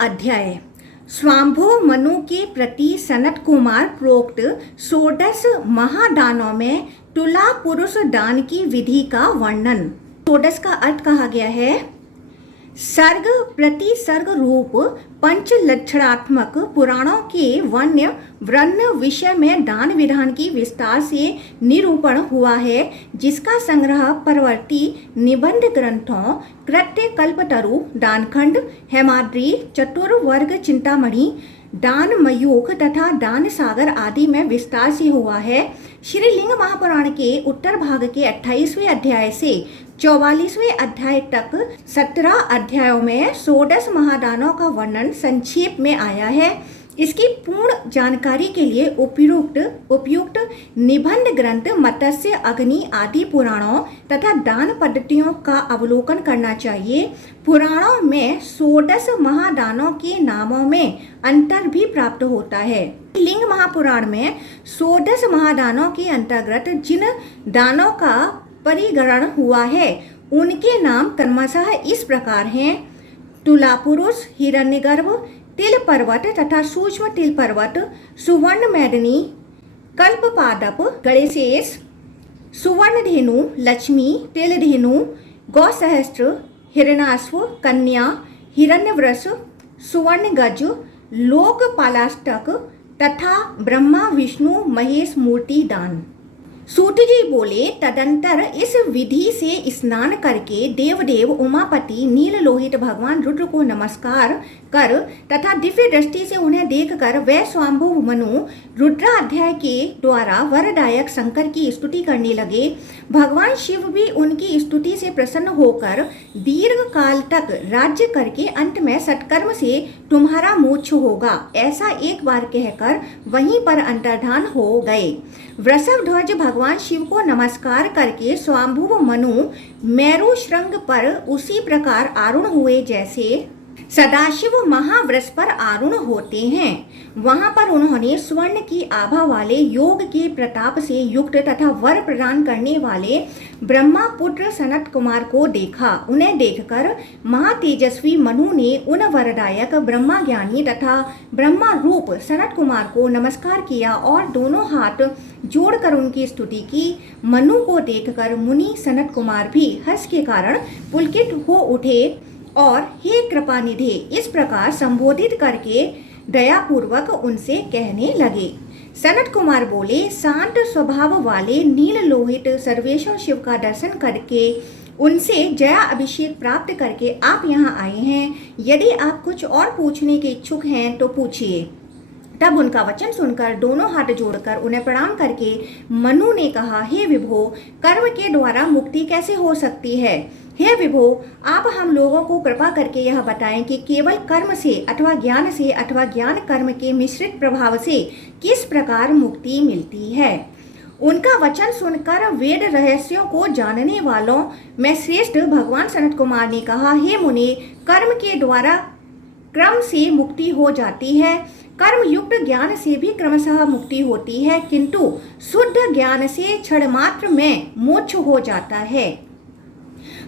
अध्याय स्वाम्भो मनु के प्रति सनत कुमार प्रोक्त षोडश महादानों में तुला पुरुष दान की विधि का वर्णन। षोडश का अर्थ कहा गया है सर्ग प्रति सर्ग रूप पंच लक्षणात्मक पुराणों के वन्य वर्ण विषय में दान विधान की विस्तार से निरूपण हुआ है, जिसका संग्रह परवर्ती निबंध ग्रंथों कृत्य कल्पतरु, दानखंड, हेमाद्री, चतुर्वर्ग चिंतामणि, दान मयूख तथा दान सागर आदि में विस्तार से हुआ है। श्री लिंग महापुराण के उत्तर भाग के 28वें अध्याय से 44वें अध्याय तक 17 अध्यायों में षोडश महादानों का वर्णन संक्षेप में आया है। इसकी पूर्ण जानकारी के लिए उपयुक्त निबंध ग्रंथ मत्स्य, अग्नि आदि पुराणों तथा दान पद्धतियों का अवलोकन करना चाहिए। पुराणों में षोडश महादानों के नामों में अंतर भी प्राप्त होता है। लिंग महापुराण में षोडश महादानों के अंतर्गत जिन दानों का परिगणन हुआ है उनके नाम क्रमशः इस प्रकार हैं: तुला पुरुष, हिरण्यगर्भ, तिल पर्वत तथा सूक्ष्म तिल पर्वत, सुवर्ण मैदनी, कल्पपादप, गणेशेश, सुवर्ण धेनु, लक्ष्मी, तिल धेनु, गौसहस्त्र, हिरणाश्व, कन्या, हिरण्यवृष, सुवर्ण गज, लोकपालाष्टक तथा ब्रह्मा विष्णु महेश मूर्ति दान। सूत जी बोले, तदंतर इस विधि से स्नान करके देवदेव उमापति नील लोहित भगवान रुद्र को नमस्कार कर तथा दिव्य दृष्टि से उन्हें देखकर वह स्वाम्भु मनु रुद्राध्याय के द्वारा वरदायक शंकर की स्तुति करने लगे। भगवान शिव भी उनकी स्तुति से प्रसन्न होकर दीर्घ काल तक राज्य करके अंत में सत्कर्म से तुम्हारा मोक्ष होगा, ऐसा एक बार कहकर वहीं पर अंतर्धान हो गए। वृषभ ध्वज भगवान शिव को नमस्कार करके स्वाम्भु मनु मेरु श्रृंग पर उसी प्रकार आरूढ़ हुए जैसे सदाशिव महावृष पर आरूढ़ होते हैं। वहां पर उन्होंने स्वर्ण की आभा वाले योग के प्रताप से युक्त तथा वर प्रदान करने वाले ब्रह्मा पुत्र सनत कुमार को देखा। उन्हें देखकर महातेजस्वी मनु ने उन वरदायक ब्रह्मा ज्ञानी तथा ब्रह्मा रूप सनत कुमार को नमस्कार किया और दोनों हाथ जोड़कर उनकी स्तुति की। मनु को देखकर मुनि सनत कुमार भी हर्ष के कारण पुलकित हो उठे और हे कृपा निधे इस प्रकार संबोधित करके दयापूर्वक उनसे कहने लगे। सनत कुमार बोले, शांत स्वभाव वाले नील लोहित सर्वेश्वर शिव का दर्शन करके उनसे जया अभिषेक प्राप्त करके आप यहाँ आए हैं। यदि आप कुछ और पूछने के इच्छुक हैं तो पूछिए। तब उनका वचन सुनकर दोनों हाथ जोड़कर उन्हें प्रणाम करके मनु ने कहा, हे विभो, कर्म के द्वारा मुक्ति कैसे हो सकती है? हे विभो, आप हम लोगों को कृपा करके यह बताएं कि केवल कर्म से अथवा ज्ञान कर्म के मिश्रित प्रभाव से किस प्रकार मुक्ति मिलती है। उनका वचन सुनकर वेद रहस्यों को जानने वालों में श्रेष्ठ भगवान सनत कुमार ने कहा, हे मुनि, कर्म के द्वारा क्रम से मुक्ति हो जाती है। कर्म युक्त ज्ञान से भी क्रमशः मुक्ति होती है, किंतु शुद्ध ज्ञान से क्षण मात्र में मोक्ष हो जाता है।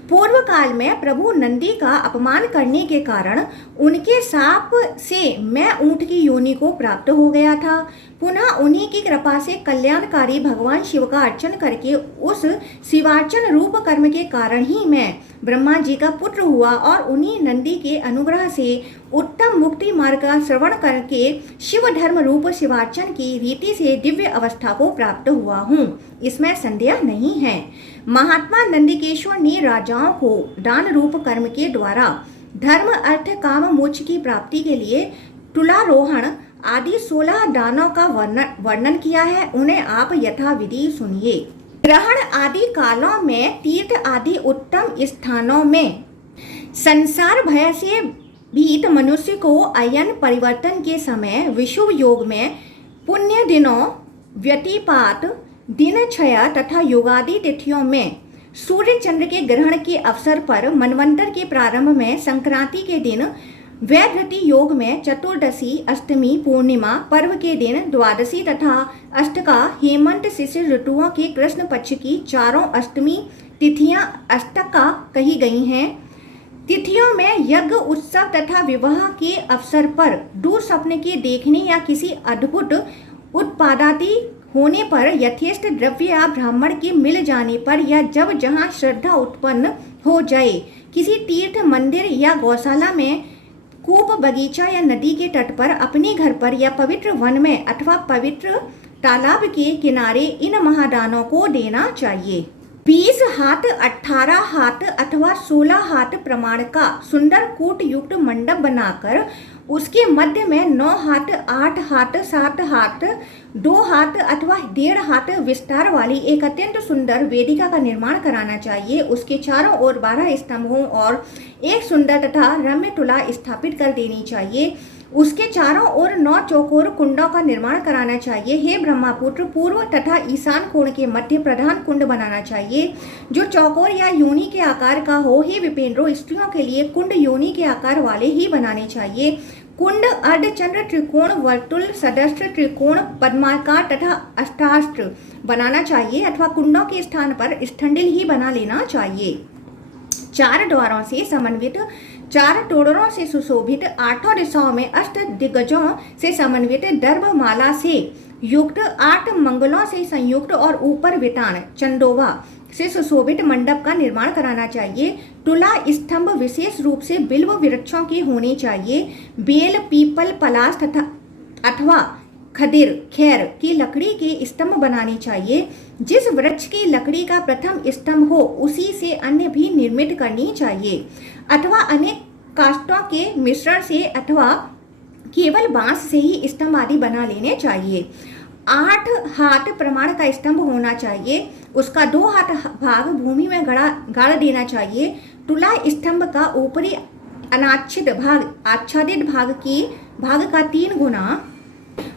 पूर्व काल में प्रभु नंदी का अपमान करने के कारण उनके शाप से मैं ऊंट की योनि को प्राप्त हो गया था। पुनः उन्हीं की कृपा से कल्याणकारी भगवान शिव का अर्चन करके उस शिवार्चन रूप कर्म के कारण ही मैं ब्रह्मा जी का पुत्र हुआ और उन्हीं नंदी के अनुग्रह से उत्तम मुक्ति मार्ग का श्रवण करके शिव धर्म रूप शिवार्चन की रीति से दिव्य अवस्था को प्राप्त हुआ हूँ, इसमें संदेह नहीं है। महात्मा नंदिकेश्वर ने राजाओं को दान रूप कर्म के द्वारा धर्म अर्थ काम मोक्ष की प्राप्ति के लिए तुलारोहण आदि 16 दानों का वर्णन किया है। उन्हें आप यथाविधि सुनिए। ग्रहण आदि कालों में, तीर्थ आदि उत्तम स्थानों में, संसार भय से भीत मनुष्य को अयन परिवर्तन के समय विशुभ योग में, पुण्य दिनों, व्यतिपात, दिनक्षय तथा योगादि तिथियों में, सूर्य चंद्र के ग्रहण के अवसर पर, मनवंतर के प्रारंभ में, संक्रांति के दिन, वैधृति योग में, चतुर्दशी, अष्टमी, पूर्णिमा, पर्व के दिन, द्वादशी तथा अष्टका, हेमंत शिशिर ऋतुओं के कृष्ण पक्ष की चारों अष्टमी तिथियां अष्टका कही गई हैं। तिथियों में यज्ञ, उत्सव तथा विवाह के अवसर पर दूर स्वप्न के देखने या किसी अद्भुत उत्पादादि होने पर, यथेष्ट द्रव्य या ब्राह्मण के मिल जाने पर, या जब जहाँ श्रद्धा उत्पन्न हो जाए, किसी तीर्थ मंदिर या गौशाला में, कूप, बगीचा या नदी के तट पर, अपने घर पर या पवित्र वन में अथवा पवित्र तालाब के किनारे इन महादानों को देना चाहिए। 20 हाथ, 18 हाथ अथवा 16 हाथ प्रमाण का सुंदर कूट युक्त मंडप बनाकर उसके मध्य में 9 हाथ, 8 हाथ, 7 हाथ, 2 हाथ अथवा 1.5 हाथ विस्तार वाली एक अत्यंत सुंदर वेदिका का निर्माण कराना चाहिए। उसके चारों ओर 12 स्तंभों और एक सुंदर तथा रम्य तुला स्थापित कर देनी चाहिए। उसके चारों ओर 9 चौकोर कुंडों का निर्माण कराना चाहिए। हे ब्रह्मपुत्र, पूर्व तथा ईशान कोण के मध्य प्रधान कुंड बनाना चाहिए जो चौकोर या योनि के आकार का हो। हे विपेंद्रो, स्त्रियों के लिए कुंड योनि के आकार वाले ही बनाने चाहिए। कुंड अर्धचंद्र, त्रिकोण, वर्तुल, सदस्त्र, त्रिकोण, पद्माकार तथा अष्टास्त्र बनाना चाहिए अथवा कुंडों के स्थान पर स्थंडिल ही बना लेना चाहिए। 4 द्वारों से समन्वित, 4 तोड़ों से सुशोभित, 8 दिशाओं में अष्ट दिग्गजों से समन्वित, दर्भमाला से युक्त, 8 मंगलों से संयुक्त और ऊपर वितान चंदोवा से सुशोभित मंडप का निर्माण कराना चाहिए। तुला स्तंभ विशेष रूप से बिल्व वृक्षों के होने चाहिए। बेल, पीपल, पलाश तथा अथवा खदिर, खैर की लकड़ी के स्तंभ बनाने चाहिए। जिस वृक्ष की लकड़ी का प्रथम स्तंभ हो उसी से अन्य भी निर्मित करनी चाहिए अथवा अनेक काष्ठों के मिश्रण से अथवा केवल बांस से ही स्तंभ आदि बना लेने चाहिए। 8 हाथ प्रमाण का स्तंभ होना चाहिए। उसका 2 हाथ भाग भूमि में गाड़ देना चाहिए। तुला स्तंभ का ऊपरी अनाच्छित भाग आच्छादित भाग का 3 गुना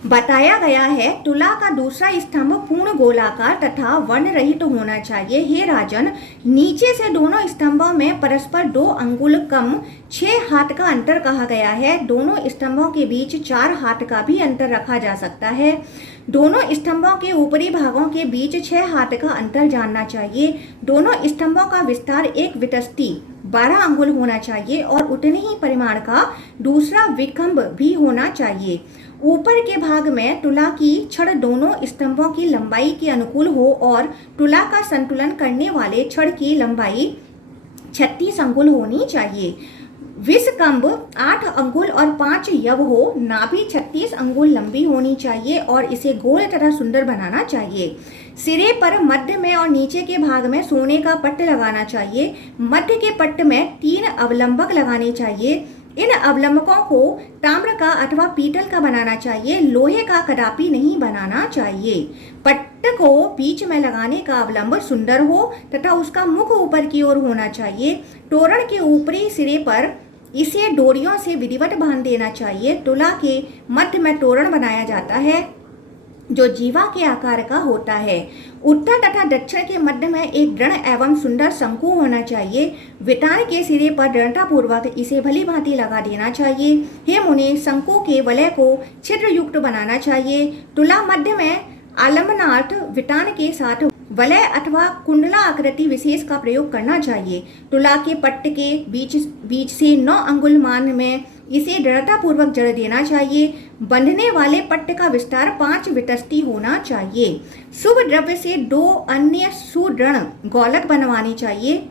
बताया गया है। तुला का दूसरा स्तंभ पूर्ण गोलाकार तथा वर्ण रहित होना चाहिए। हे राजन, नीचे से दोनों स्तंभों में परस्पर 2 अंगुल कम 6 हाथ का अंतर कहा गया है। दोनों स्तंभों के बीच 4 हाथ का भी अंतर रखा जा सकता है। दोनों स्तंभों के ऊपरी भागों के बीच 6 हाथ का अंतर जानना चाहिए। दोनों स्तंभों का विस्तार एक वितस्ती 12 अंगुल होना चाहिए और उतने ही परिमाण का दूसरा विखंभ भी होना चाहिए। ऊपर के भाग में तुला की छड़ दोनों स्तंभों की लंबाई के अनुकूल हो और तुला का संतुलन करने वाले छड़ की लंबाई 36 अंगुल होनी चाहिए। विषकंभ 8 अंगुल और 5 यव हो। नाभि 36 अंगुल लंबी होनी चाहिए और इसे गोल तथा सुंदर बनाना चाहिए। सिरे पर, मध्य में और नीचे के भाग में सोने का पट्ट लगाना चाहिए। मध्य के पट्ट में 3 अवलंबक लगाने चाहिए। इन अवलंबकों को ताम्र का अथवा पीतल का बनाना चाहिए। लोहे का कदापि नहीं बनाना चाहिए। पट्ट को बीच में लगाने का अवलंब सुंदर हो तथा उसका मुख ऊपर की ओर होना चाहिए। तोरण के ऊपरी सिरे पर इसे डोरियों से विधिवत बांध देना चाहिए। तुला के मध्य में तोरण बनाया जाता है जो जीवा के आकार का होता है। उत्तर तथा दक्षिण के मध्य में एक दृढ़ एवं सुंदर शंकु होना चाहिए। वितान के सिरे पर दृढ़तापूर्वक इसे भली भांति लगा देना चाहिए। हे मुनि, शंकु के वलय को छिद्र युक्त बनाना चाहिए। तुला मध्य में आलम्बनार्थ वितान के साथ वलय अथवा कुंडला आकृति विशेष का प्रयोग करना चाहिए। तुला के पट्ट के बीच से 9 अंगुल मान में इसे दृढ़तापूर्वक जड़ देना चाहिए। बंधने वाले पट्ट का विस्तार 5 वितस्ती होना चाहिए। शुभ द्रव्य से 2 अन्य सुदृढ़ गोलक बनवाने चाहिए।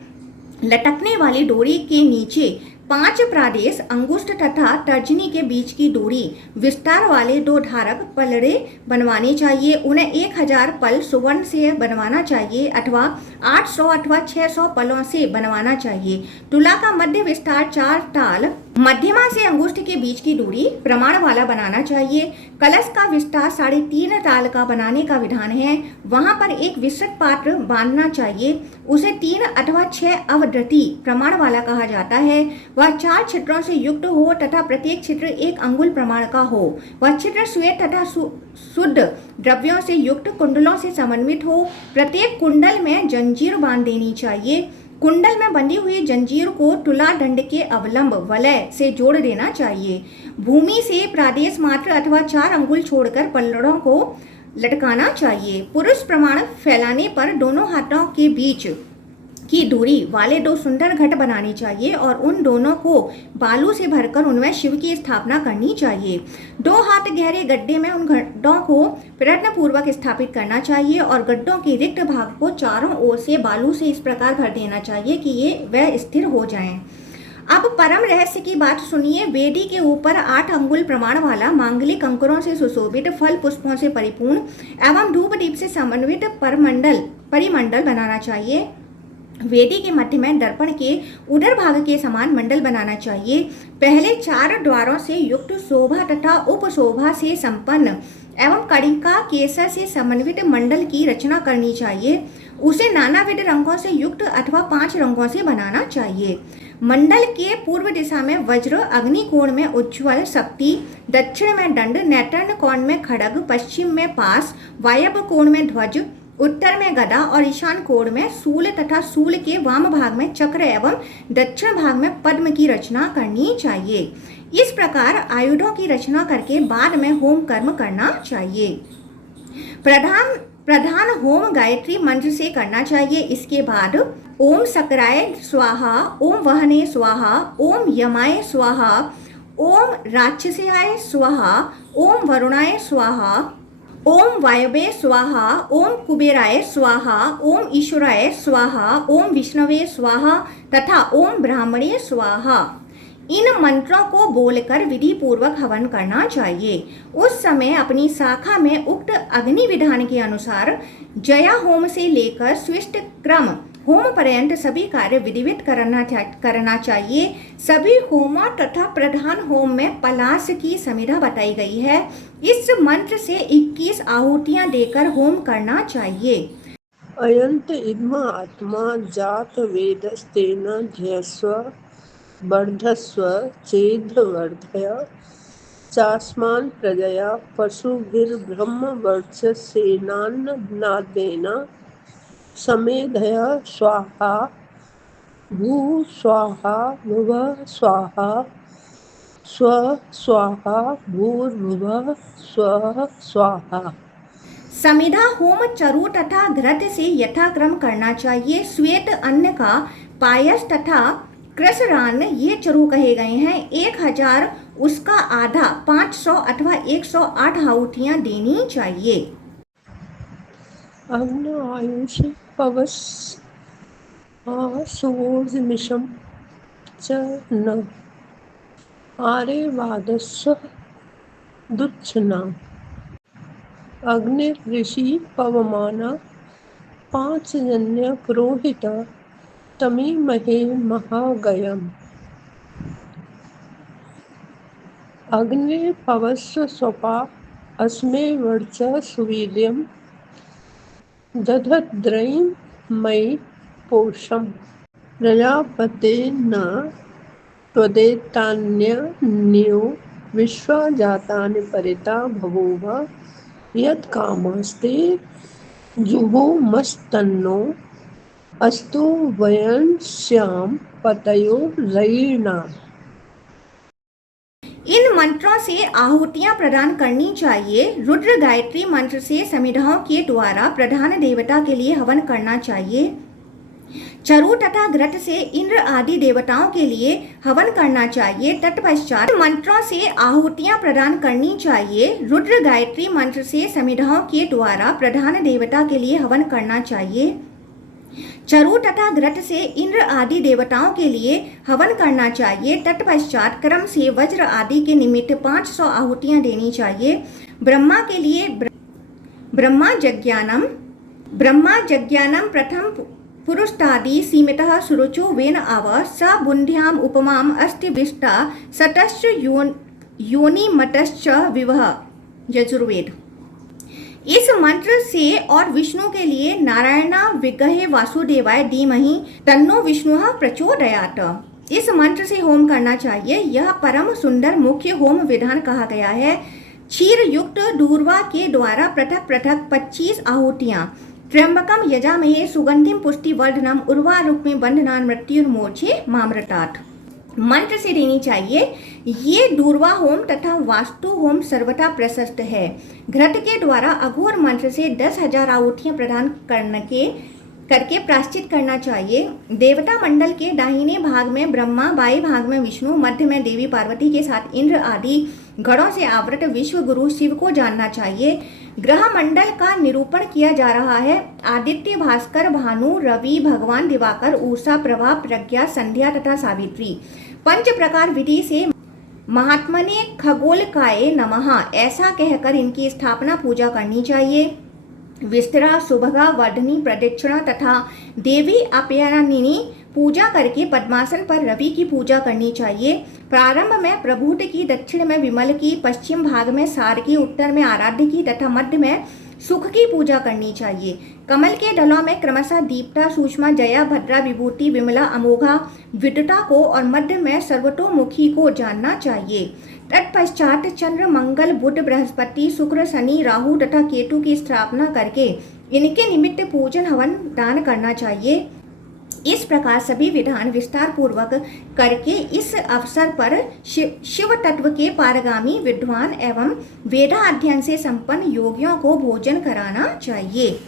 लटकने वाली डोरी के नीचे 5 प्रादेश अंगुष्ठ तथा तर्जनी के बीच की डोरी विस्तार वाले 2 धारक पलड़े बनवाने चाहिए। उन्हें 1000 पल सुवर्ण से बनवाना चाहिए अथवा 800 अथवा 600 पलों से बनवाना चाहिए। तुला का मध्य विस्तार 4 ताल मध्यमा से अंगुष्ठ के बीच की दूरी प्रमाण वाला बनाना चाहिए। कलश का विस्तार 3.5 ताल का बनाने का विधान है। वहां पर एक विस्तृत पात्र बांधना चाहिए। उसे 3 अथवा 6 अवधृति प्रमाण वाला कहा जाता है। वह 4 छिद्रों से युक्त हो तथा प्रत्येक छिद्र 1 अंगुल प्रमाण का हो। वह छिद्र श्वेत तथा शुद्ध द्रव्यों से युक्त कुंडलों से समन्वित हो। प्रत्येक कुंडल में जंजीर बांध देनी चाहिए। कुंडल में बंधी हुई जंजीर को तुला दंड के अवलंब वलय से जोड़ देना चाहिए। भूमि से प्रादेश मात्र अथवा 4 अंगुल छोड़कर पल्लड़ों को लटकाना चाहिए। पुरुष प्रमाण फैलाने पर दोनों हाथों के बीच की दूरी वाले 2 सुंदर घट बनाने चाहिए और उन दोनों को बालू से भरकर उनमें शिव की स्थापना करनी चाहिए। 2 हाथ गहरे गड्ढे में उन गड्ढों को प्रयत्नपूर्वक स्थापित करना चाहिए और गड्ढों के रिक्त भाग को चारों ओर से बालू से इस प्रकार भर देना चाहिए कि वह स्थिर हो जाएं। अब परम रहस्य की बात सुनिए। वेदी के ऊपर 8 अंगुल प्रमाण वाला मांगलिक अंकुरों से सुशोभित, फल पुष्पों से परिपूर्ण एवं धूप दीप से समन्वित परिमंडल बनाना चाहिए। वेदी के मध्य में दर्पण के उदर भाग के समान मंडल बनाना चाहिए। पहले 4 द्वारों से युक्त शोभा तथा उपशोभा से संपन्न एवं कणिका केसर से समन्वित मंडल की रचना करनी चाहिए। उसे नानाविध रंगों से युक्त अथवा 5 रंगों से बनाना चाहिए। मंडल के पूर्व दिशा में वज्र, अग्नि कोण में उज्ज्वल शक्ति, दक्षिण में दंड, नैतर्ण कोण में खड्ग, पश्चिम में पास, वायव्य कोण में ध्वज, उत्तर में गदा और ईशान कोण में शूल तथा शूल के वाम भाग में चक्र एवं दक्षिण भाग में पद्म की रचना करनी चाहिए। इस प्रकार आयुधों की रचना करके बाद में होम कर्म करना चाहिए। प्रधान होम गायत्री मंत्र से करना चाहिए। इसके बाद ओम सक्राय स्वाहा, ओम वहने स्वाहा, ओम यमाय स्वाहा, ओम राक्षसाय स्वाहा, ओम वरुणाय स्वाहा, ओम वायवे स्वाहा, ओम कुबेराय स्वाहा, ओम ईश्वराय स्वाहा, ओम विष्णवे स्वाहा तथा ओम ब्राह्मणे स्वाहा। इन मंत्रों को बोलकर विधि पूर्वक हवन करना चाहिए। उस समय अपनी शाखा में उक्त अग्नि विधान के अनुसार जया होम से लेकर स्विष्ट क्रम होम पर्यंत सभी कार्य विधिवत करना चाहिए। सभी होमों तथा प्रधान होम में पलाश की समिधा बताई गई है। इस मंत्र से 21 आहुतियां देकर होम करना चाहिए। अयंत इद्म आत्मा जात वेदस्तेन ध्यस्व वर्धस्व चेद्वर्धय चास्मान् प्रजया पशुभिर्ब्रह्मवर्चस्सेनान्नादेन समेधया स्वाहा भू स्वाहा भुवः स्वाहा स्व स्वाहा भूर्भुवः स्वः स्वाहा। समिधा होम चरु तथा घृत से यथाक्रम करना चाहिए। श्वेत अन्न का पायस तथा कृषरान ये चरु कहे गए हैं। 1000 उसका आधा 500 अथवा 108 आहुतियां देनी चाहिए। अग्न आयुष पवस सुवोर्जमिषं च न आरे वादस्व दुच्छना अग्नि ऋषि पवमान 5 जन्य पुरोहित तमीमहे महागयम् अग्ने पवस्व स्वपा अस्मे वर्च सुवीर्यं दधद्रयीं मयि पोषम प्रजापते न त्वदेतान्यो विश्वा जातानि परिता बभूव यत्कामस्ते जुहोमस्तन्नो अस्तु वयंस्याम पतयो रयीणाम्। इन मंत्रों से आहुतियां प्रदान करनी चाहिए। रुद्र गायत्री मंत्र से समिधाओं के द्वारा प्रधान देवता के लिए हवन करना चाहिए। चरु तथा घृत से इंद्र आदि देवताओं के लिए हवन करना चाहिए। तत्पश्चात मंत्रों से आहुतियां प्रदान करनी चाहिए। रुद्र गायत्री मंत्र से समिधाओं के द्वारा प्रधान देवता के लिए हवन करना चाहिए। चरु तथा घृत से इंद्र आदि देवताओं के लिए हवन करना चाहिए। तत्पश्चात क्रम से वज्र आदि के निमित्त 500 आहुतियां देनी चाहिए। ब्रह्मा के लिए ब्रह्मा जज्ञानम प्रथम पुरुषतादि सीमितः सुरुचो वेन आव स बुन्ध्याम उपमाम अस्तिविष्टा सतश्च योनिमतश्च विवह। यजुर्वेद। इस मंत्र से और विष्णु के लिए नारायणा विग्रहे वासुदेवाय धीमहि तन्नो विष्णुः प्रचोदयात्। इस मंत्र से होम करना चाहिए। यह परम सुंदर मुख्य होम विधान कहा गया है। क्षीर युक्त दूर्वा के द्वारा पृथक पृथक 25 आहुतियां। त्र्यंबकम यजामहे सुगंधिम पुष्टिवर्धनम उर्वारुक्मि बंधनान् मृत्युर्मोक्षे मामृतात्। मंत्र से देनी चाहिए। ये दूर्वा होम तथा वास्तु होम सर्वथा प्रशस्त है। घृत के द्वारा अघोर मंत्र से 10,000 आहुतियां प्रदान करने के करके प्रायश्चित करना चाहिए। देवता मंडल के दाहिने भाग में ब्रह्मा, बाएं भाग में विष्णु, मध्य में देवी पार्वती के साथ इंद्र आदि गणों से आवृत विश्व गुरु शिव को जानना चाहिए। ग्रह मंडल का निरूपण किया जा रहा है। आदित्य, भास्कर, भानु, रवि, भगवान दिवाकर, उषा, प्रभा, प्रज्ञा, संध्या तथा सावित्री। पंच प्रकार विधि से महात्मने खगोलकाय नमः ऐसा कहकर इनकी स्थापना पूजा करनी चाहिए। विस्तरा, सुभगा, वर्धनी, प्रदक्षिणा तथा देवी अपयानिनी पूजा करके पद्मासन पर रवि की पूजा करनी चाहिए। प्रारंभ में प्रभूत की, दक्षिण में विमल की, पश्चिम भाग में सार की, उत्तर में आराध्य की तथा मध्य में सुख की पूजा करनी चाहिए। कमल के दलों में क्रमशः दीप्ता, सुषमा, जया, भद्रा, विभूति, विमला, अमोघा, विद्युता को और मध्य में सर्वतोमुखी को जानना चाहिए। तत्पश्चात चंद्र, मंगल, बुध, बृहस्पति, शुक्र, शनि, राहु तथा केतु की स्थापना करके इनके निमित्त पूजन हवन दान करना चाहिए। इस प्रकार सभी विधान विस्तार पूर्वक करके इस अवसर पर शिव तत्व के पारगामी विद्वान एवं वेदा अध्ययन से संपन्न योगियों को भोजन कराना चाहिए।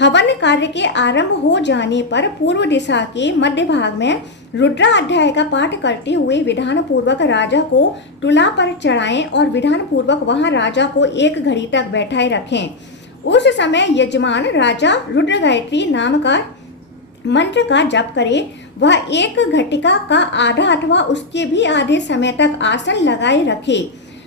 हवन कार्य के आरंभ हो जाने पर पूर्व दिशा के मध्य भाग में रुद्रा अध्याय का पाठ करते हुए विधान पूर्वक राजा को तुला पर चढ़ाएं और विधान पूर्वक वहां राजा को एक घड़ी तक बैठाए रखें। उस समय यजमान राजा रुद्र गायत्री नाम का मंत्र का जप करे। वह एक घटिका का आधा अथवा उसके भी आधे समय तक आसन लगाए रखे।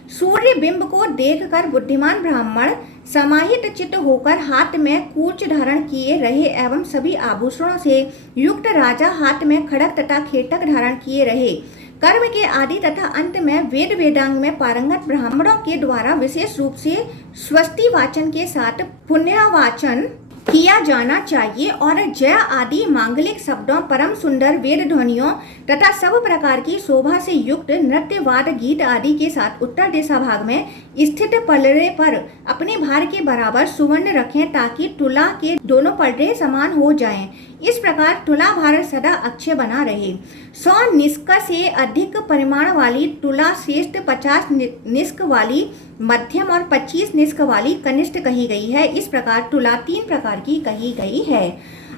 सूर्य बिंब को देखकर बुद्धिमान ब्राह्मण समाहित चित्त होकर हाथ में कूच धारण किए रहे एवं सभी आभूषणों से युक्त राजा हाथ में खड़ग तथा खेटक धारण किए रहे। कर्म के आदि तथा अंत में वेद वेदांग में पारंगत ब्राह्मणों के द्वारा विशेष रूप से स्वस्ति वाचन के साथ पुण्यवाचन किया जाना चाहिए और जय आदि मांगलिक शब्दों, परम सुंदर वेद ध्वनियों तथा सब प्रकार की शोभा से युक्त नृत्य, वाद, गीत आदि के साथ उत्तर दिशा भाग में स्थित पलड़े पर अपने भार के बराबर सुवर्ण रखें ताकि तुला के दोनों पलड़े समान हो जाएं। इस प्रकार तुला भार सदा अक्षय बना रहे। 100 निष्क से अधिक परिमाण वाली तुला श्रेष्ठ, 50 निष्क वाली मध्यम और 25 निष्क वाली कनिष्ठ कही गई है। इस प्रकार तुला 3 प्रकार की कही गई है।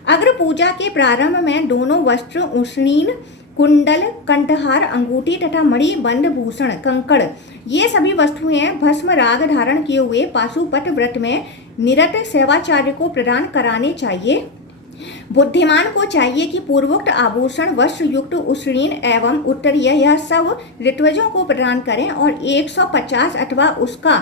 अग्र पूजा के प्रारंभ में दोनों वस्त्र, उष्णीन, कुंडल, कंठहार, अंगूठी तथा मणि, बंद, भूषण, कंकड़ ये सभी वस्तुएं भस्म राग धारण किए हुए पाशुपत व्रत में निरत सेवाचार्य को प्रदान कराने चाहिए। बुद्धिमान को चाहिए कि पूर्वोक्त आभूषण, वस्त्र युक्त उष्णीन एवं उत्तरीय यह सब ऋत्विजों को प्रदान करें और 150 अथवा उसका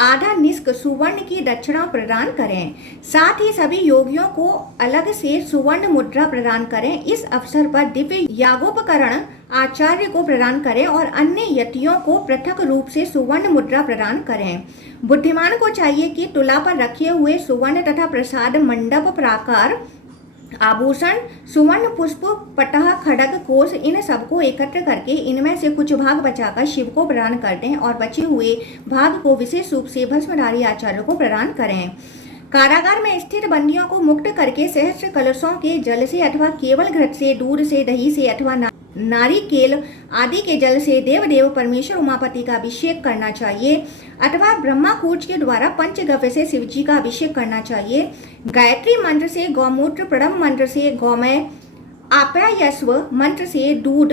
आधा निष्क सुवर्ण की दक्षिणा प्रदान करें। साथ ही सभी योगियों को अलग से सुवर्ण मुद्रा प्रदान करें। इस अवसर पर दिव्य यागोपकरण आचार्य को प्रदान करें और अन्य यतियों को पृथक रूप से सुवर्ण मुद्रा प्रदान करें। बुद्धिमान को चाहिए कि तुला पर रखे हुए सुवर्ण तथा प्रसाद, मंडप, प्राकार, आभूषण, सुवर्ण, पुष्प, पटह, खड़ग, कोष इन सबको एकत्र करके इनमें से कुछ भाग बचाकर शिव को प्रदान कर दें और बचे हुए भाग को विशेष रूप से भस्मधारी आचार्य को प्रदान करें। कारागार में स्थित बंदियों को मुक्त करके सहस्त्र कलशों के जल से अथवा केवल घृत से, दूध से, दही से अथवा नारिकेल आदि के जल से देवदेव परमेश्वर उमापति का अभिषेक करना चाहिए अथवा ब्रह्मा कूच के द्वारा पंचगव्य से शिवजी का अभिषेक करना चाहिए। गायत्री मंत्र से गौमूत्र, प्रणव मंत्र से गौमय, आप्यायस्व मंत्र से दूध,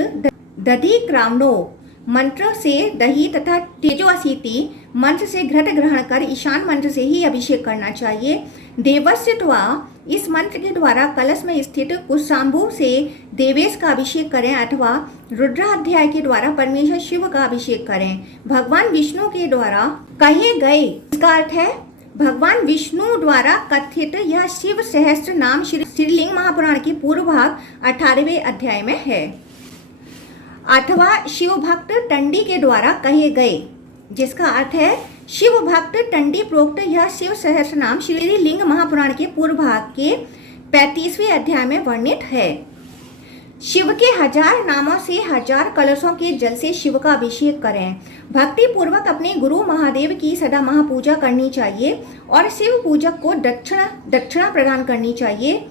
दधि क्रामणो मंत्र से दही तथा तेजोअसीति मंत्र से घृत ग्रहण कर ईशान मंत्र से ही अभिषेक करना चाहिए। देवस्यत्वा इस मंत्र के द्वारा कलश में स्थित कुशाम्भु से देवेश का अभिषेक करें अथवा रुद्राध्याय के द्वारा परमेश्वर शिव का अभिषेक करें। भगवान विष्णु के द्वारा कहे गए, इसका अर्थ है भगवान विष्णु द्वारा कथित यह शिव सहस्त्र नाम श्रीलिंग महापुराण के पूर्व भाग 18वें अध्याय में है अथवा शिव भक्त टंडी के द्वारा कहे गए, जिसका अर्थ है शिव भक्त टंडी प्रोक्त यह शिव सहस्त्र नाम श्रीलिंग महापुराण के पूर्व भाग के 35वें अध्याय में वर्णित है। शिव के 1000 नामों से 1000 कलशों के जल से शिव का अभिषेक करें। भक्ति पूर्वक अपने गुरु महादेव की सदा महापूजा करनी चाहिए और शिव पूजक को दक्षिणा प्रदान करनी चाहिए।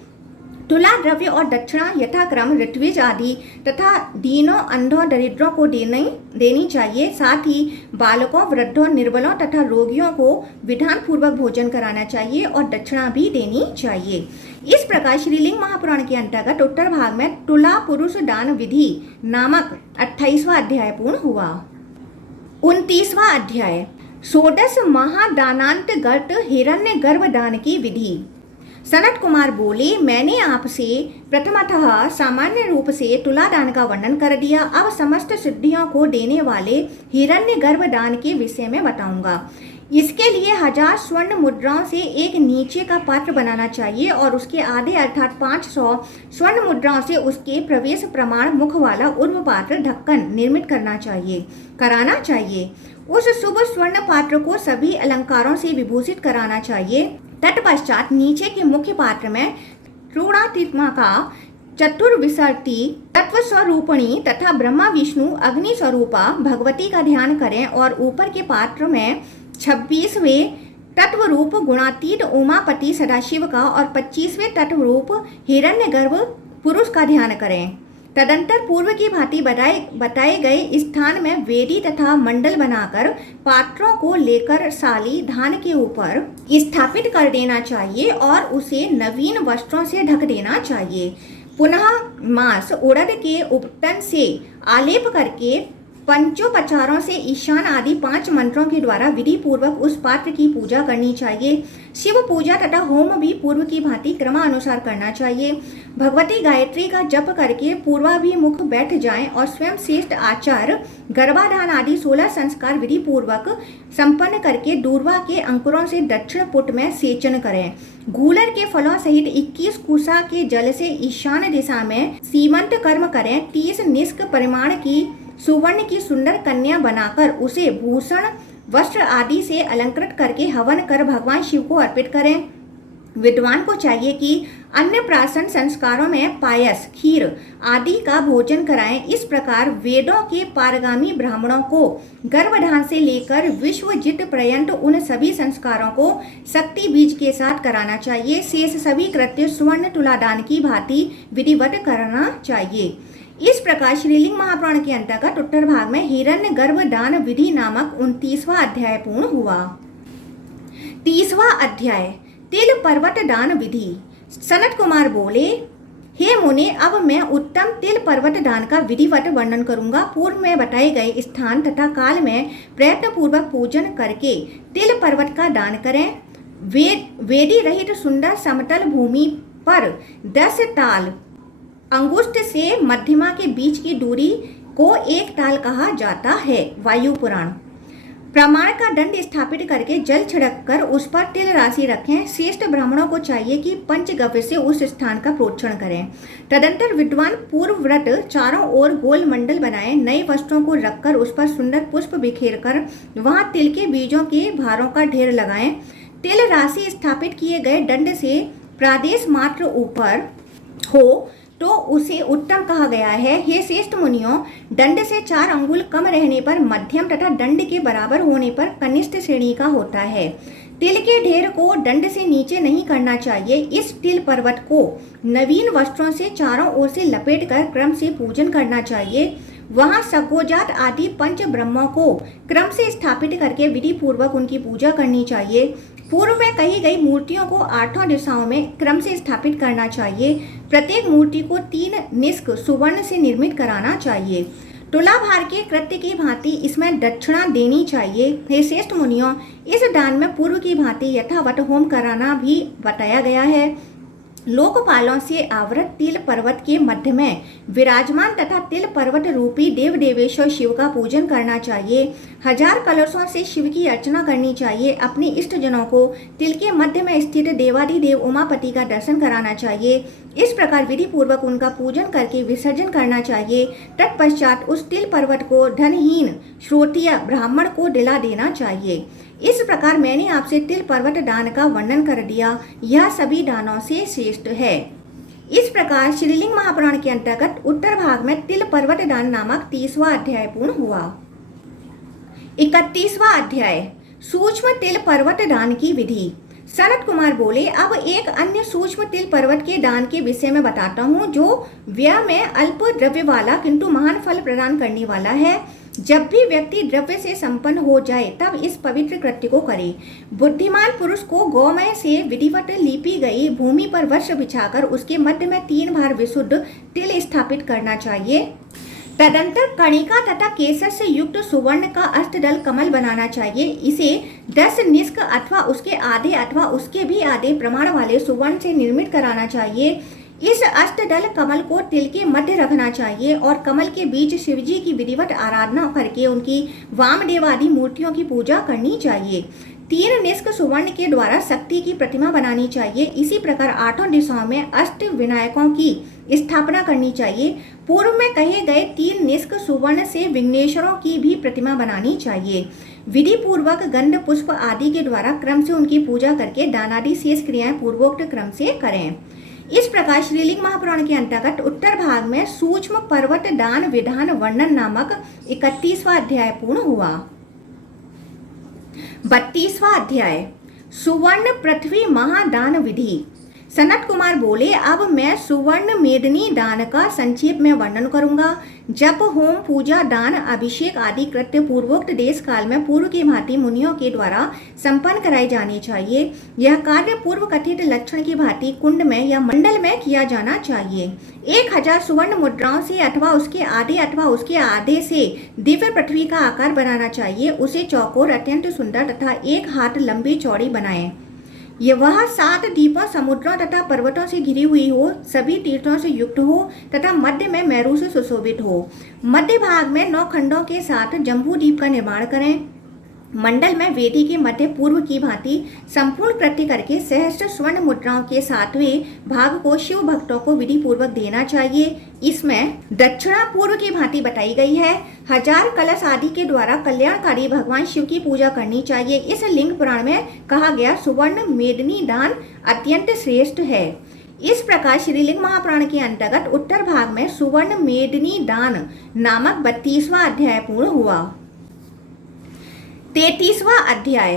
तुला द्रव्य और दक्षिणा यथाक्रम ऋत्विज आदि तथा दीनों, अंधों, दरिद्रों को देनी चाहिए। साथ ही बालकों, वृद्धों, निर्बलों तथा रोगियों को विधान पूर्वक भोजन कराना चाहिए और दक्षिणा भी देनी चाहिए। इस प्रकार श्रीलिंग महापुराण के अंतर्गत उत्तर भाग में तुला पुरुष दान विधि नामक 28वां अध्याय पूर्ण हुआ। 29वां अध्याय षोडश महादानांतर्गत हिरण्य गर्भ दान की विधि। सनत कुमार बोले, मैंने आपसे प्रथमतः सामान्य रूप से तुला दान का वर्णन कर दिया। अब समस्त सिद्धियों को देने वाले हिरण्य गर्भ दान के विषय में बताऊंगा। इसके लिए 1000 स्वर्ण मुद्राओं से एक नीचे का पात्र बनाना चाहिए और उसके आधे अर्थात 500 स्वर्ण मुद्राओं से उसके प्रवेश प्रमाण मुख वाला उर्व पात्र ढक्कन निर्मित कराना चाहिए। उस शुभ स्वर्ण पात्र को सभी अलंकारों से विभूषित कराना चाहिए। तत्पश्चात नीचे के मुख्य पात्र में त्रिगुणात्मिका का चतुर्विंशति तत्व स्वरूपणी तथा ब्रह्मा विष्णु अग्नि स्वरूपा भगवती का ध्यान करें और ऊपर के पात्र में 26वें तत्व रूप गुणातीत उमापति सदाशिव का और 25वें तत्व रूप हिरण्यगर्भ पुरुष का ध्यान करें। तदंतर पूर्व की भांति बताए गए स्थान में वेदी तथा मंडल बनाकर पात्रों को लेकर साली धान के ऊपर स्थापित कर देना चाहिए और उसे नवीन वस्त्रों से ढक देना चाहिए। पुनः मांस उड़द के उपटन से आलेप करके पंचोपचारों से ईशान आदि 5 मंत्रों के द्वारा विधि पूर्वक उस पात्र की पूजा करनी चाहिए। शिव पूजा तथा होम भी पूर्व की भांति क्रमानुसार करना चाहिए। भगवती गायत्री का जप करके पूर्वाभिमुख बैठ जाएं और स्वयं श्रेष्ठ आचार गर्भाधान आदि 16 संस्कार विधि पूर्वक संपन्न करके दूर्वा के अंकुरों से दक्षिण पुट में सेचन करें। गूलर के फलों सहित 21 कुशा के जल से ईशान दिशा में सीमंत कर्म करें। 30 निष्क परिमाण की सुवर्ण की सुंदर कन्या बनाकर उसे भूषण वस्त्र आदि से अलंकृत करके हवन कर भगवान शिव को अर्पित करें। विद्वान को चाहिए कि अन्नप्राशन संस्कारों में पायस, खीर आदि का भोजन कराएं। इस प्रकार वेदों के पारगामी ब्राह्मणों को गर्भधान से लेकर विश्वजित पर्यंत उन सभी संस्कारों को शक्ति बीज के साथ कराना चाहिए। शेष सभी कृत्य स्वर्ण तुलादान की भांति विधिवत करना चाहिए। इस प्रकार श्रीलिंग महापुराण के अंतर्गत उत्तर भाग में हिरण्य गर्भ दान विधि नामक 29वां अध्याय पूर्ण हुआ। 30वां अध्याय तिल पर्वत दान विधि। सनत कुमार बोले, हे मुने, अब मैं उत्तम तिल पर्वत दान का विधिवत वर्णन करूंगा। पूर्व में बताए गए स्थान तथा काल में प्रयत्न पूर्वक पूजन करके तिल पर्वत का दान करें। वेदी रहित सुंदर समतल भूमि पर 10 ताल अंगुष्ठ से मध्यमा के बीच की दूरी को 1 ताल कहा जाता है। वायु पुराण। प्रमाण का दंड स्थापित करके जल छिड़क कर उस पर तिल राशि रखें। श्रेष्ठ ब्राह्मणों को चाहिए कि पंचगव्य से उस स्थान का प्रोक्षण करें। तदंतर विद्वान पूर्व व्रत चारों ओर गोल मंडल बनाएं। नए वस्त्रों को रखकर उस पर सुंदर पुष्प बिखेर कर वहां तिल के बीजों के भारों का ढेर लगाएं। तिल राशि स्थापित किए गए दंड से प्रादेश मात्र ऊपर हो तो उसे उत्तम कहा गया है। हे श्रेष्ठ मुनियों, दंड से 4 अंगुल कम रहने पर मध्यम तथा दंड के बराबर होने पर कनिष्ठ श्रेणी का होता है। तिल के ढेर को दंड से नीचे नहीं करना चाहिए। इस तिल पर्वत को नवीन वस्त्रों से चारों ओर से लपेट कर क्रम से पूजन करना चाहिए। वहां सकोजात आदि पंच ब्रह्मों को क्रम से स्थापित करके विधि पूर्वक उनकी पूजा करनी चाहिए। पूर्व में कही गई मूर्तियों को 8 दिशाओं में क्रम से स्थापित करना चाहिए। प्रत्येक मूर्ति को 3 निष्क सुवर्ण से निर्मित कराना चाहिए। तुला भार के कृत्य की भांति इसमें दक्षिणा देनी चाहिए। हे श्रेष्ठ मुनियों, इस दान में पूर्व की भांति यथावत होम कराना भी बताया गया है। लोकपालों से आवृत तिल पर्वत के मध्य में विराजमान तथा तिल पर्वत रूपी देव देवेश्वर शिव का पूजन करना चाहिए। 1000 कलशों से शिव की अर्चना करनी चाहिए। अपने इष्ट जनों को तिल के मध्य में स्थित देवादिदेव उमापति का दर्शन कराना चाहिए। इस प्रकार विधि पूर्वक उनका पूजन करके विसर्जन करना चाहिए। तत्पश्चात उस तिल पर्वत को धनहीन श्रोत्रिय ब्राह्मण को दिला देना चाहिए। इस प्रकार मैंने आपसे तिल पर्वत दान का वर्णन कर दिया। यह सभी दानों से श्रेष्ठ है। इस प्रकार श्रीलिंग महापुराण के अंतर्गत उत्तर भाग में तिल पर्वत दान नामक 30वां अध्याय पूर्ण हुआ। 31वां अध्याय सूक्ष्म तिल पर्वत दान की विधि। सनत कुमार बोले, अब एक अन्य सूक्ष्म तिल पर्वत के दान के विषय में बताता हूँ, जो व्यय में अल्प द्रव्य वाला किंतु महान फल प्रदान करने वाला है। जब भी व्यक्ति द्रव्य से संपन्न हो जाए तब इस पवित्र कृत्य को करे। बुद्धिमान पुरुष को गौमय से विधिवत लीपी गई भूमि पर वस्त्र बिछाकर उसके मध्य में 3 बार विशुद्ध तिल स्थापित करना चाहिए। तदंतर कणिका तथा केसर से युक्त सुवर्ण का अष्टदल कमल बनाना चाहिए। इसे 10 निष्क अथवा उसके आधे अथवा उसके भी आधे प्रमाण वाले सुवर्ण से निर्मित कराना चाहिए। इस अष्टदल कमल को तिल के मध्य रखना चाहिए और कमल के बीच शिवजी की विधिवत आराधना करके उनकी वामदेव आदि मूर्तियों की पूजा करनी चाहिए। 3 निष्क सुवर्ण के द्वारा शक्ति की प्रतिमा बनानी चाहिए। इसी प्रकार 8 दिशाओं में अष्ट विनायकों की स्थापना करनी चाहिए। पूर्व में कहे गए 3 निष्क सुवर्ण से विघ्नेश्वरों की भी प्रतिमा बनानी चाहिए। विधि पूर्वक गंध पुष्प आदि के द्वारा क्रम से उनकी पूजा करके दानादि शेष क्रियाएं पूर्वोक्त क्रम से करें। इस प्रकार श्रीलिंग महापुराण के अंतर्गत उत्तर भाग में सूक्ष्म पर्वत दान विधान वर्णन नामक 31वां अध्याय पूर्ण हुआ। 32वां अध्याय सुवर्ण पृथ्वी महादान विधि। सनत कुमार बोले, अब मैं सुवर्ण मेदनी दान का संक्षेप में वर्णन करूंगा। जप होम पूजा दान अभिषेक आदि कृत्य पूर्वोक्त देश काल में पूर्व की भांति मुनियों के द्वारा संपन्न कराए जाने चाहिए। यह कार्य पूर्व कथित लक्षण की भांति कुंड में या मंडल में किया जाना चाहिए। 1000 सुवर्ण मुद्राओं से अथवा उसके आधे से दिव्य पृथ्वी का आकार बनाना चाहिए। उसे चौकोर अत्यंत सुंदर तथा 1 हाथ लंबी चौड़ी बनाएं। ये वह 7 द्वीपों समुद्रों तथा पर्वतों से घिरी हुई हो, सभी तीर्थों से युक्त हो तथा मध्य में मेरू से सुशोभित हो। मध्य भाग में 9 खंडों के साथ जम्बू द्वीप का निर्माण करें। मंडल में वेदी के मध्य पूर्व की भांति संपूर्ण कृत्य करके सहस्त्र स्वर्ण मुद्राओं के 7वें भाग को शिव भक्तों को विधि पूर्वक देना चाहिए। इसमें दक्षिणा पूर्व की भांति बताई गई है। 1000 कलश आदि के द्वारा कल्याणकारी भगवान शिव की पूजा करनी चाहिए। इस लिंग पुराण में कहा गया सुवर्ण मेदनी दान अत्यंत श्रेष्ठ है। इस प्रकार श्रीलिंग महापुराण के अंतर्गत उत्तर भाग में सुवर्ण मेदनी दान नामक 32वां अध्याय पूर्ण हुआ। 33वां अध्याय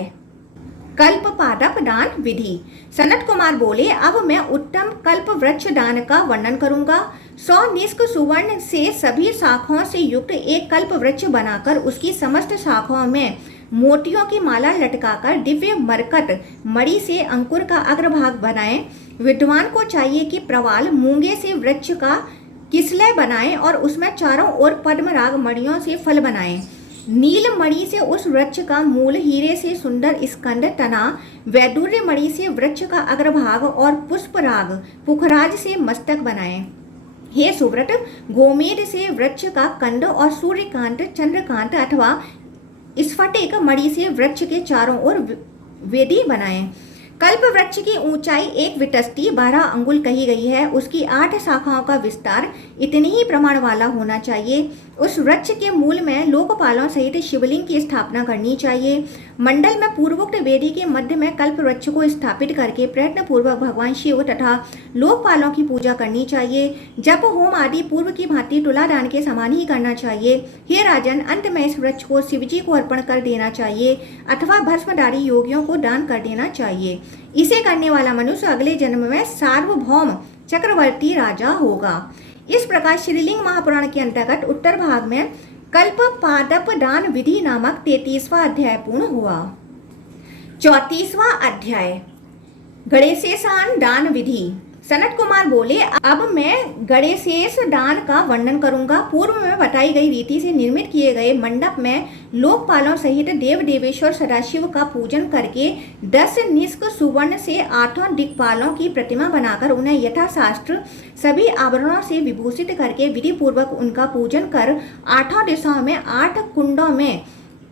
कल्प पादप दान विधि। सनत कुमार बोले, अब मैं उत्तम कल्प वृक्ष दान का वर्णन करूंगा। 100 निष्क सुवर्ण से सभी शाखाओं से युक्त एक कल्प वृक्ष बनाकर उसकी समस्त शाखाओं में मोतियों की माला लटकाकर दिव्य मरकट मणि से अंकुर का अग्रभाग बनाएं। विद्वान को चाहिए कि प्रवाल मूंगे से वृक्ष का किसलय बनाएं और उसमें चारों ओर पद्मराग मणियों से फल बनाएं। नील मणि से उस वृक्ष का मूल, हीरे से सुंदर स्कंद तना, वैदुर्य मणि से वृक्ष का अग्रभाग और पुष्पराग पुखराज से मस्तक बनाएं। हे सुव्रत, गोमेद से वृक्ष का कंद और सूर्यकांत चंद्रकांत अथवा स्फटिक मणि से वृक्ष के चारों ओर वेदी बनाएं। कल्प वृक्ष की ऊंचाई 1 वितस्ती 12 अंगुल कही गई है। उसकी 8 शाखाओं का विस्तार इतनी ही प्रमाण वाला होना चाहिए। उस वृक्ष के मूल में लोकपालों सहित शिवलिंग की स्थापना करनी चाहिए। मंडल में पूर्वोक्त वेदी के मध्य में कल्प वृक्ष को स्थापित करके प्रयत्न पूर्वक भगवान शिव तथा लोकपालों की पूजा करनी चाहिए। जप होम आदि पूर्व की भांति तुलादान के समान ही करना चाहिए। हे राजन, अंत में इस वृक्ष को शिवजी को अर्पण कर देना चाहिए अथवा भस्मधारी योगियों को दान कर देना चाहिए। इसे करने वाला मनुष्य अगले जन्म में सार्वभौम चक्रवर्ती राजा होगा। इस प्रकार श्रीलिंग महापुराण के अंतर्गत उत्तर भाग में कल्प पादप दान विधि नामक 33वां अध्याय पूर्ण हुआ। 34वां अध्याय गणेशेशान दान विधि। सनत कुमार बोले, अब मैं गणेशेश दान का वर्णन करूंगा। पूर्व में बताई गई रीति से निर्मित किए गए मंडप में लोकपालों सहित देव देवेश्वर सदाशिव का पूजन करके 10 निष्क सुवर्ण से 8 दिक्पालों की प्रतिमा बनाकर उन्हें यथाशास्त्र सभी आभरणों से विभूषित करके विधि पूर्वक उनका पूजन कर 8 दिशाओं में 8 कुंडों में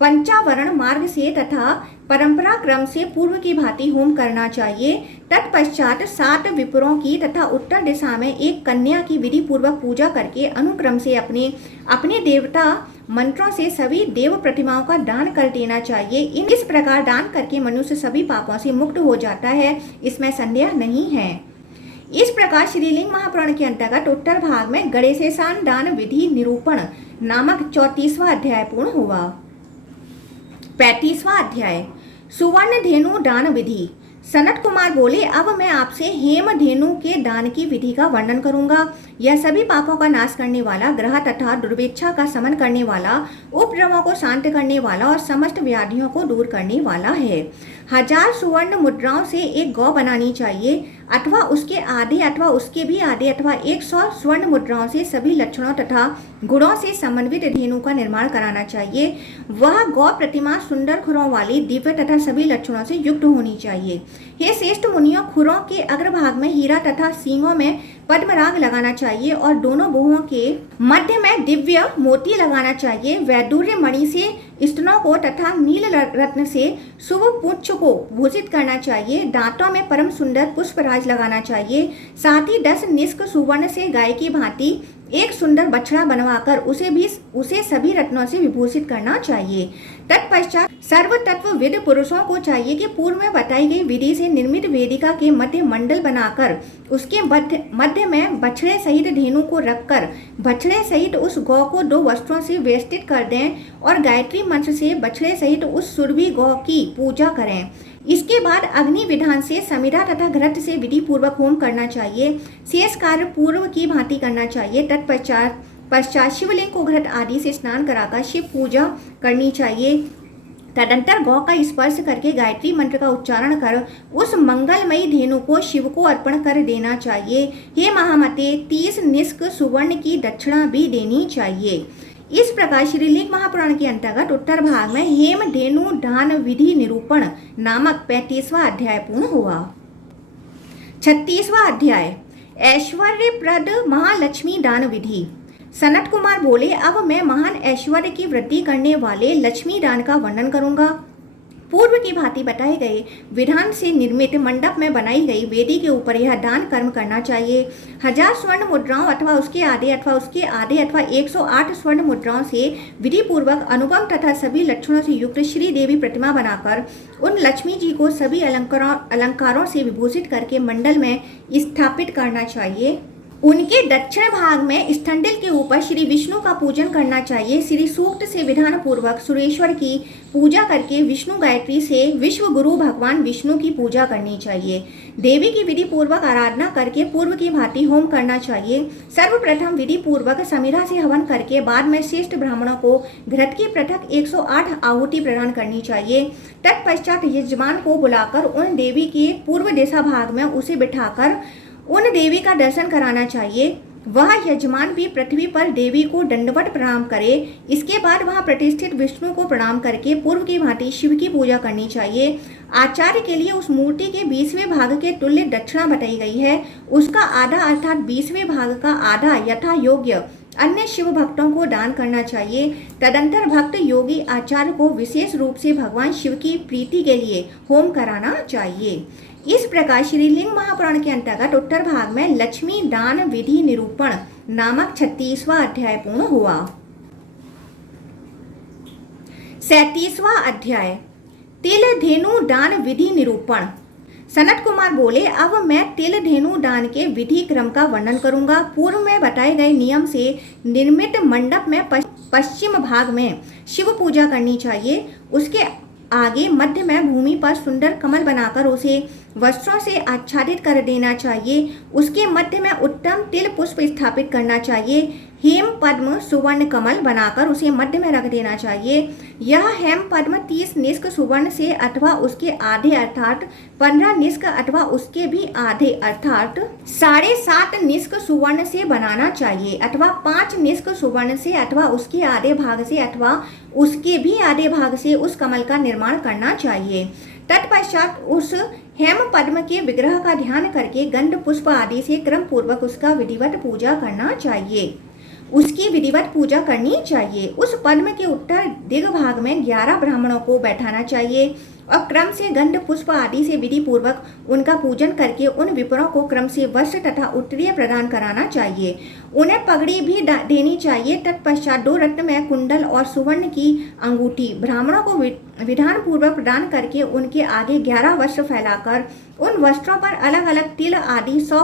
पंचावरण मार्ग से तथा परंपरा क्रम से पूर्व की भांति होम करना चाहिए। तत्पश्चात 7 विप्रों की तथा उत्तर दिशा में एक कन्या की विधि पूर्वक पूजा करके अनुक्रम से अपने अपने देवता मंत्रों से सभी देव प्रतिमाओं का दान कर देना चाहिए। इस प्रकार दान करके मनुष्य सभी पापों से मुक्त हो जाता है, इसमें संदेह नहीं है। इस प्रकार श्रीलिंग महापुराण के अंतर्गत उत्तर भाग में गणेशेशान दान विधि निरूपण नामक 34वां अध्याय पूर्ण हुआ। 35वां अध्याय सुवर्ण धेनु दान विधि। सनत कुमार बोले, अब मैं आपसे हेमधेनु के दान की विधि का वर्णन करूंगा। यह सभी पापों का नाश करने वाला, ग्रह तथा दुर्भिक्षा का शमन करने वाला, उपद्रवों को शांत करने वाला और समस्त व्याधियों को दूर करने वाला है। 1000 सुवर्ण मुद्राओं से एक गौ बनानी चाहिए अथवा उसके आधे अथवा उसके भी आधे अथवा 100 स्वर्ण मुद्राओं से सभी लक्षणों तथा गुणों से समन्वित धेनु का निर्माण कराना चाहिए। वह गौ प्रतिमा सुंदर खुरों वाली, दिव्य तथा सभी लक्षणों से युक्त होनी चाहिए। हे श्रेष्ठ मुनियों, खुरों के अग्रभाग में हीरा तथा सींगों में पद्मराग लगाना चाहिए और दोनों भुवों के मध्य में दिव्य मोती लगाना चाहिए। वैदुर्य मणि से स्तनों को तथा नील रत्न से शुभ पुच्छ को भूषित करना चाहिए। दांतों में परम सुंदर पुष्पराज लगाना चाहिए। साथ ही 10 निष्क सुवर्ण से गाय की भांति एक सुंदर बछड़ा बनवाकर उसे सभी रत्नों से विभूषित करना चाहिए। तत्पश्चात सर्व तत्वविद पुरुषों को चाहिए कि पूर्व में बताई गई विधि से निर्मित वेदिका के मध्य मंडल बनाकर उसके मध्य में बछड़े सहित धेनु को रखकर बछड़े सहित उस गौ को 2 वस्त्रों से वेष्टित कर दें और गायत्री मंत्र से बछड़े सहित उस सुरभि गौ की पूजा करें। इसके बाद अग्नि विधान से समिधा तथा घृत से विधि पूर्वक होम करना चाहिए। शेष कार्य पूर्व की भांति करना चाहिए। तत्पश्चात शिवलिंग को घृत आदि से स्नान कराकर शिव पूजा करनी चाहिए। तदंतर गौ का स्पर्श करके गायत्री मंत्र का उच्चारण कर उस मंगलमयी धेनु को शिव को अर्पण कर देना चाहिए। हे महामते, 30 निष्क सुवर्ण की दक्षिणा भी देनी चाहिए। इस प्रकार श्रीलिंग महापुराण के अंतर्गत उत्तर भाग में हेमधेनु दान विधि निरूपण नामक 35वां अध्याय पूर्ण हुआ। 36वां अध्याय ऐश्वर्यप्रद महालक्ष्मी दान विधि। सनत कुमार बोले, अब मैं महान ऐश्वर्य की वृद्धि करने वाले लक्ष्मी दान का वर्णन करूंगा। पूर्व की भांति बताए गए विधान से निर्मित मंडप में बनाई गई वेदी के ऊपर यह दान कर्म करना चाहिए। 1000 स्वर्ण मुद्राओं अथवा उसके आधे अथवा 108 स्वर्ण मुद्राओं से विधि पूर्वक अनुपम तथा सभी लक्षणों से युक्त श्री देवी प्रतिमा बनाकर उन लक्ष्मी जी को सभी अलंकारों से विभूषित करके मंडल में स्थापित करना चाहिए। उनके दक्षिण भाग में स्तंडिल के ऊपर श्री विष्णु का पूजन करना चाहिए। श्री सूक्त से विधान पूर्वक सुरेश्वर की पूजा करके विष्णु गायत्री से विश्व गुरु भगवान विष्णु की पूजा करनी चाहिए। देवी की विधि पूर्वक आराधना करके पूर्व की भांति होम करना चाहिए। सर्वप्रथम विधि पूर्वक समिधा से हवन करके बाद में श्रेष्ठ ब्राह्मणों को घृत की पृथक 108 आहुति प्रदान करनी चाहिए। तत्पश्चात यजमान को बुलाकर उन देवी के पूर्व दिशा भाग में उसे बिठाकर उन देवी का दर्शन कराना चाहिए। वह यजमान भी पृथ्वी पर देवी को दंडवत प्रणाम करे। इसके बाद वहां प्रतिष्ठित विष्णु को प्रणाम करके पूर्व की भांति शिव की पूजा करनी चाहिए। आचार्य के लिए उस मूर्ति के 20वें भाग के तुल्य दक्षिणा बताई गई है। उसका आधा अर्थात 20वें भाग का आधा यथा योग्य अन्य शिव भक्तों को दान करना चाहिए। तदंतर भक्त योगी आचार्य को विशेष रूप से भगवान शिव की प्रीति के लिए होम कराना चाहिए। इस प्रकार श्रीलिंग महापुराण के अंतर्गत उत्तर भाग में लक्ष्मी दान विधि निरूपण नामक 36वां अध्याय पूर्ण हुआ। 37वां अध्याय तिल धेनु दान विधि निरूपण। सनत कुमार बोले, अब मैं तिल धेनु दान के विधि क्रम का वर्णन करूंगा। पूर्व में बताए गए नियम से निर्मित मंडप में पश्चिम भाग में शिव पूजा करनी चाहिए। उसके आगे मध्य में भूमि पर सुंदर कमल बनाकर उसे वस्त्रों से आच्छादित कर देना चाहिए। उसके मध्य में उत्तम तिल पुष्प स्थापित करना चाहिए। हेम पद्म सुवर्ण कमल बनाकर उसे मध्य में रख देना चाहिए। यह हेम पद्म 30 निष्क सुवर्ण से अथवा उसके आधे अर्थात 15 निष्क अथवा उसके भी आधे अर्थात 7.5 निष्क सुवर्ण से बनाना चाहिए अथवा 5 निष्क सुवर्ण से अथवा उसके आधे भाग से अथवा उसके भी आधे भाग से उस कमल का निर्माण करना चाहिए। तत्पश्चात उस हेम पद्म के विग्रह का ध्यान करके गंध पुष्प आदि से क्रम पूर्वक उसका विधिवत पूजा करना चाहिए। उसकी विधिवत पूजा करनी चाहिए। उस पद्म के उत्तर दिग्भाग में 11 ब्राह्मणों को बैठाना चाहिए और क्रम से गंध पुष्प आदि से विधि पूर्वक उनका पूजन करके उन विप्रों को क्रम से वस्त्र तथा उत्तरीय प्रदान कराना चाहिए। उन्हें पगड़ी भी देनी चाहिए। तत्पश्चात 2 रत्न में कुंडल और सुवर्ण की अंगूठी ब्राह्मणों को विधान पूर्वक प्रदान करके उनके आगे 11 वस्त्र फैलाकर उन वस्त्रों पर अलग अलग तिल आदि 100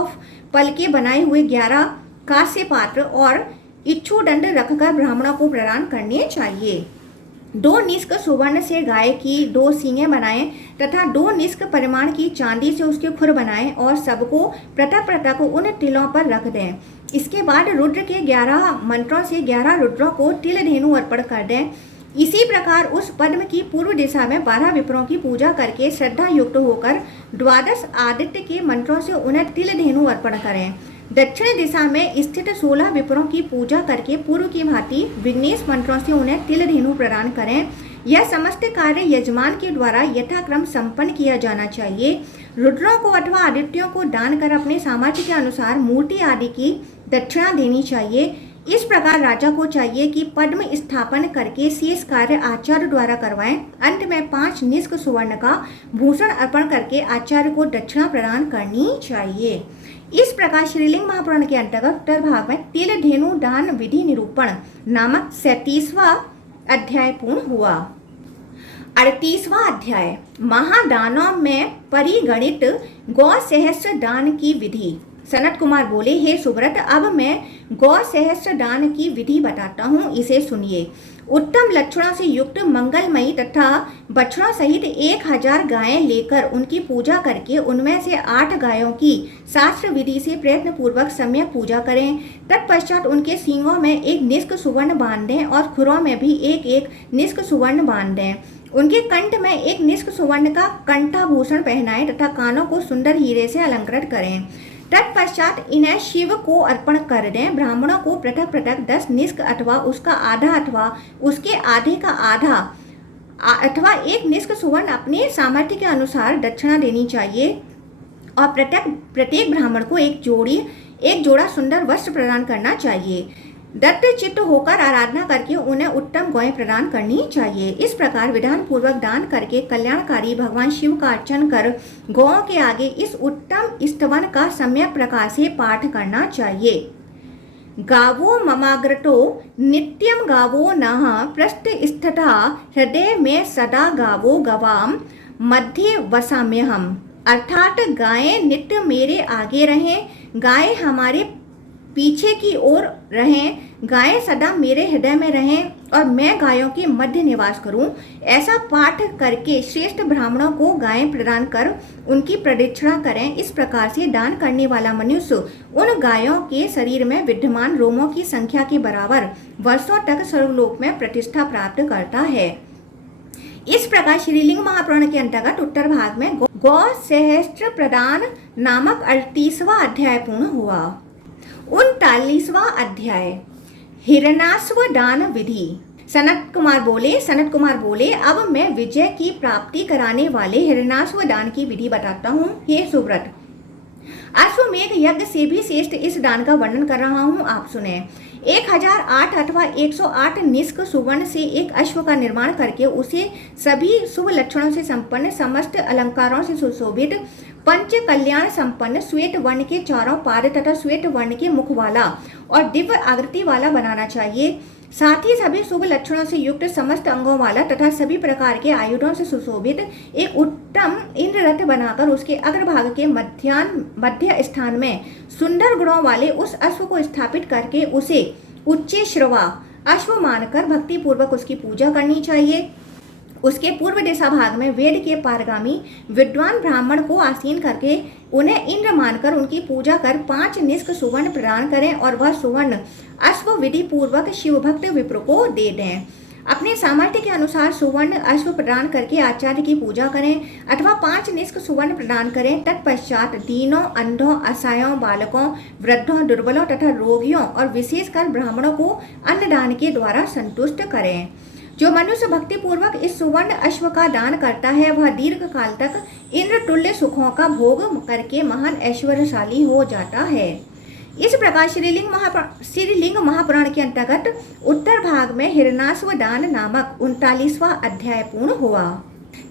पल के बनाए हुए 11 कांस्य पात्र और इच्छू दंड रखकर ब्राह्मणों को प्रदान करने चाहिए। 2 निष्क सुवर्ण से गाय की 2 सींगें बनाएं तथा 2 निष्क परिमाण की चांदी से उसके खुर बनाएं और सबको पृथक पृथक उन तिलों पर रख दें। इसके बाद रुद्र के 11 मंत्रों से 11 रुद्रों को तिल धेनु अर्पण कर दें। इसी प्रकार उस पद्म की पूर्व दिशा में 12 विप्रों की पूजा करके श्रद्धा युक्त होकर 12 आदित्य के मंत्रों से उन्हें तिल धेनु अर्पण करें। दक्षिण दिशा में स्थित 16 विप्रों की पूजा करके पूर्व की भांति विघ्नेश मंत्रों से उन्हें तिल धेनु प्रदान करें। यह समस्त कार्य यजमान के द्वारा यथाक्रम संपन्न किया जाना चाहिए। रुद्रों को अथवा आदित्यों को दान कर अपने सामर्थ्य के अनुसार मूर्ति आदि की दक्षिणा देनी चाहिए। इस प्रकार राजा को चाहिए कि पद्म स्थापन करके शेष कार्य आचार्य द्वारा करवाएं। अंत में 5 निष्क सुवर्ण का भूषण अर्पण करके आचार्य को दक्षिणा प्रदान करनी चाहिए। इस प्रकार श्रीलिंग महापुराण के अंतर्गत उत्तर भाग में तिल धेनु दान विधि निरूपण नामक 37वां अध्याय पूर्ण हुआ। 38वां अध्याय महादानों में परिगणित गौ सहस्त्र दान की विधि। सनत कुमार बोले, हे सुब्रत, अब मैं गौ सहस्त्र दान की विधि बताता हूँ, इसे सुनिए। उत्तम लक्षणों से युक्त मंगलमयी तथा बछड़ों सहित 1000 गायें लेकर उनकी पूजा करके उनमें से 8 गायों की शास्त्र विधि से प्रयत्न पूर्वक सम्यक पूजा करें। तत्पश्चात उनके सींगों में 1 निष्क सुवर्ण बांध दें और खुरों में भी 1 निष्क सुवर्ण बांध दें। उनके कंठ में 1 निष्क सुवर्ण का कंठाभूषण पहनाएं तथा कानों को सुंदर हीरे से अलंकृत करें। तत्पश्चात इन्हें शिव को अर्पण कर दें। ब्राह्मणों को पृथक पृथक 10 निष्क अथवा उसका आधा अथवा उसके आधे का आधा अथवा 1 निष्क सुवर्ण अपने सामर्थ्य के अनुसार दक्षिणा देनी चाहिए और प्रत्येक ब्राह्मण को एक जोड़ा सुंदर वस्त्र प्रदान करना चाहिए। दत्त चित्त होकर आराधना करके उन्हें उत्तम गौएं प्रदान करनी चाहिए। इस प्रकार विधान पूर्वक दान करके कल्याणकारी भगवान शिव का अर्चन कर गौओं के आगे इस उत्तम स्तवन का सम्यक प्रकार से पाठ करना चाहिए। गावो ममाग्रतो नित्यम गावो नः पृष्ठस्थता हृदय में सदा गावो गवाम मध्य वसाम्यहम। अर्थात गायें नित्य मेरे आगे रहें, गायें हमारे पीछे की ओर रहें, गायें सदा मेरे हृदय में रहें और मैं गायों के मध्य निवास करूं। ऐसा पाठ करके श्रेष्ठ ब्राह्मणों को गायें प्रदान कर उनकी प्रदक्षिणा करें। इस प्रकार से दान करने वाला मनुष्य उन गायों के शरीर में विद्यमान रोमों की संख्या के बराबर वर्षों तक स्वर्गलोक में प्रतिष्ठा प्राप्त करता है। इस प्रकार श्रीलिंग महापुराण के अंतर्गत उत्तर भाग में गौ सहस्त्र प्रदान नामक 38वां अध्याय पूर्ण हुआ। 39वां अध्याय हिरणास्व दान विधि। सनत कुमार बोले, अब मैं विजय की प्राप्ति कराने वाले हिरणास्व दान की विधि बताता हूँ। हे सुब्रत, अश्वमेघ यज्ञ से भी श्रेष्ठ इस दान का वर्णन कर रहा हूँ, आप सुने। 1008 अथवा 108 निष्क सुवर्ण से एक अश्व का निर्माण करके उसे सभी शुभ लक्षणों से संपन्न, समस्त अलंकारों से सुशोभित, पंच कल्याण संपन्न, श्वेत वर्ण के चारों पाद तथा श्वेत वर्ण के मुख वाला और दिव्य आकृति वाला बनाना चाहिए। साथ ही सभी शुभ लक्षणों से युक्त, समस्त अंगों वाला तथा सभी प्रकार के आयुधों से सुशोभित एक उत्तम इंद्र रथ बनाकर उसके अग्रभाग के मध्य स्थान में सुंदर गुणों वाले उस अश्व को स्थापित करके उसे उच्चे श्रवा अश्व मानकर भक्ति पूर्वक उसकी पूजा करनी चाहिए। उसके पूर्व दिशा भाग में वेद के पारगामी विद्वान ब्राह्मण को आसीन करके उन्हें इंद्र मानकर उनकी पूजा कर 5 निष्क सुवर्ण प्रदान करें और वह सुवर्ण अश्व विधि पूर्वक शिव भक्त विप्र को दे दें। अपने सामर्थ्य के अनुसार सुवर्ण अश्व प्रदान करके आचार्य की पूजा करें अथवा 5 निष्क सुवर्ण प्रदान करें। तत्पश्चात दीनों, अंधों, असहायों, बालकों, वृद्धों, दुर्बलों तथा रोगियों और विशेषकर ब्राह्मणों को अन्नदान के द्वारा संतुष्ट करें। जो मनुष्य भक्ति पूर्वक इस सुवर्ण अश्व का दान करता है वह दीर्घ काल तक इंद्र तुल्य सुखों का भोग करके महान ऐश्वर्यशाली हो जाता है। इस प्रकार श्रीलिंग महापुराण के अंतर्गत उत्तर भाग में हिरणास्व दान नामक 39वां अध्याय पूर्ण हुआ।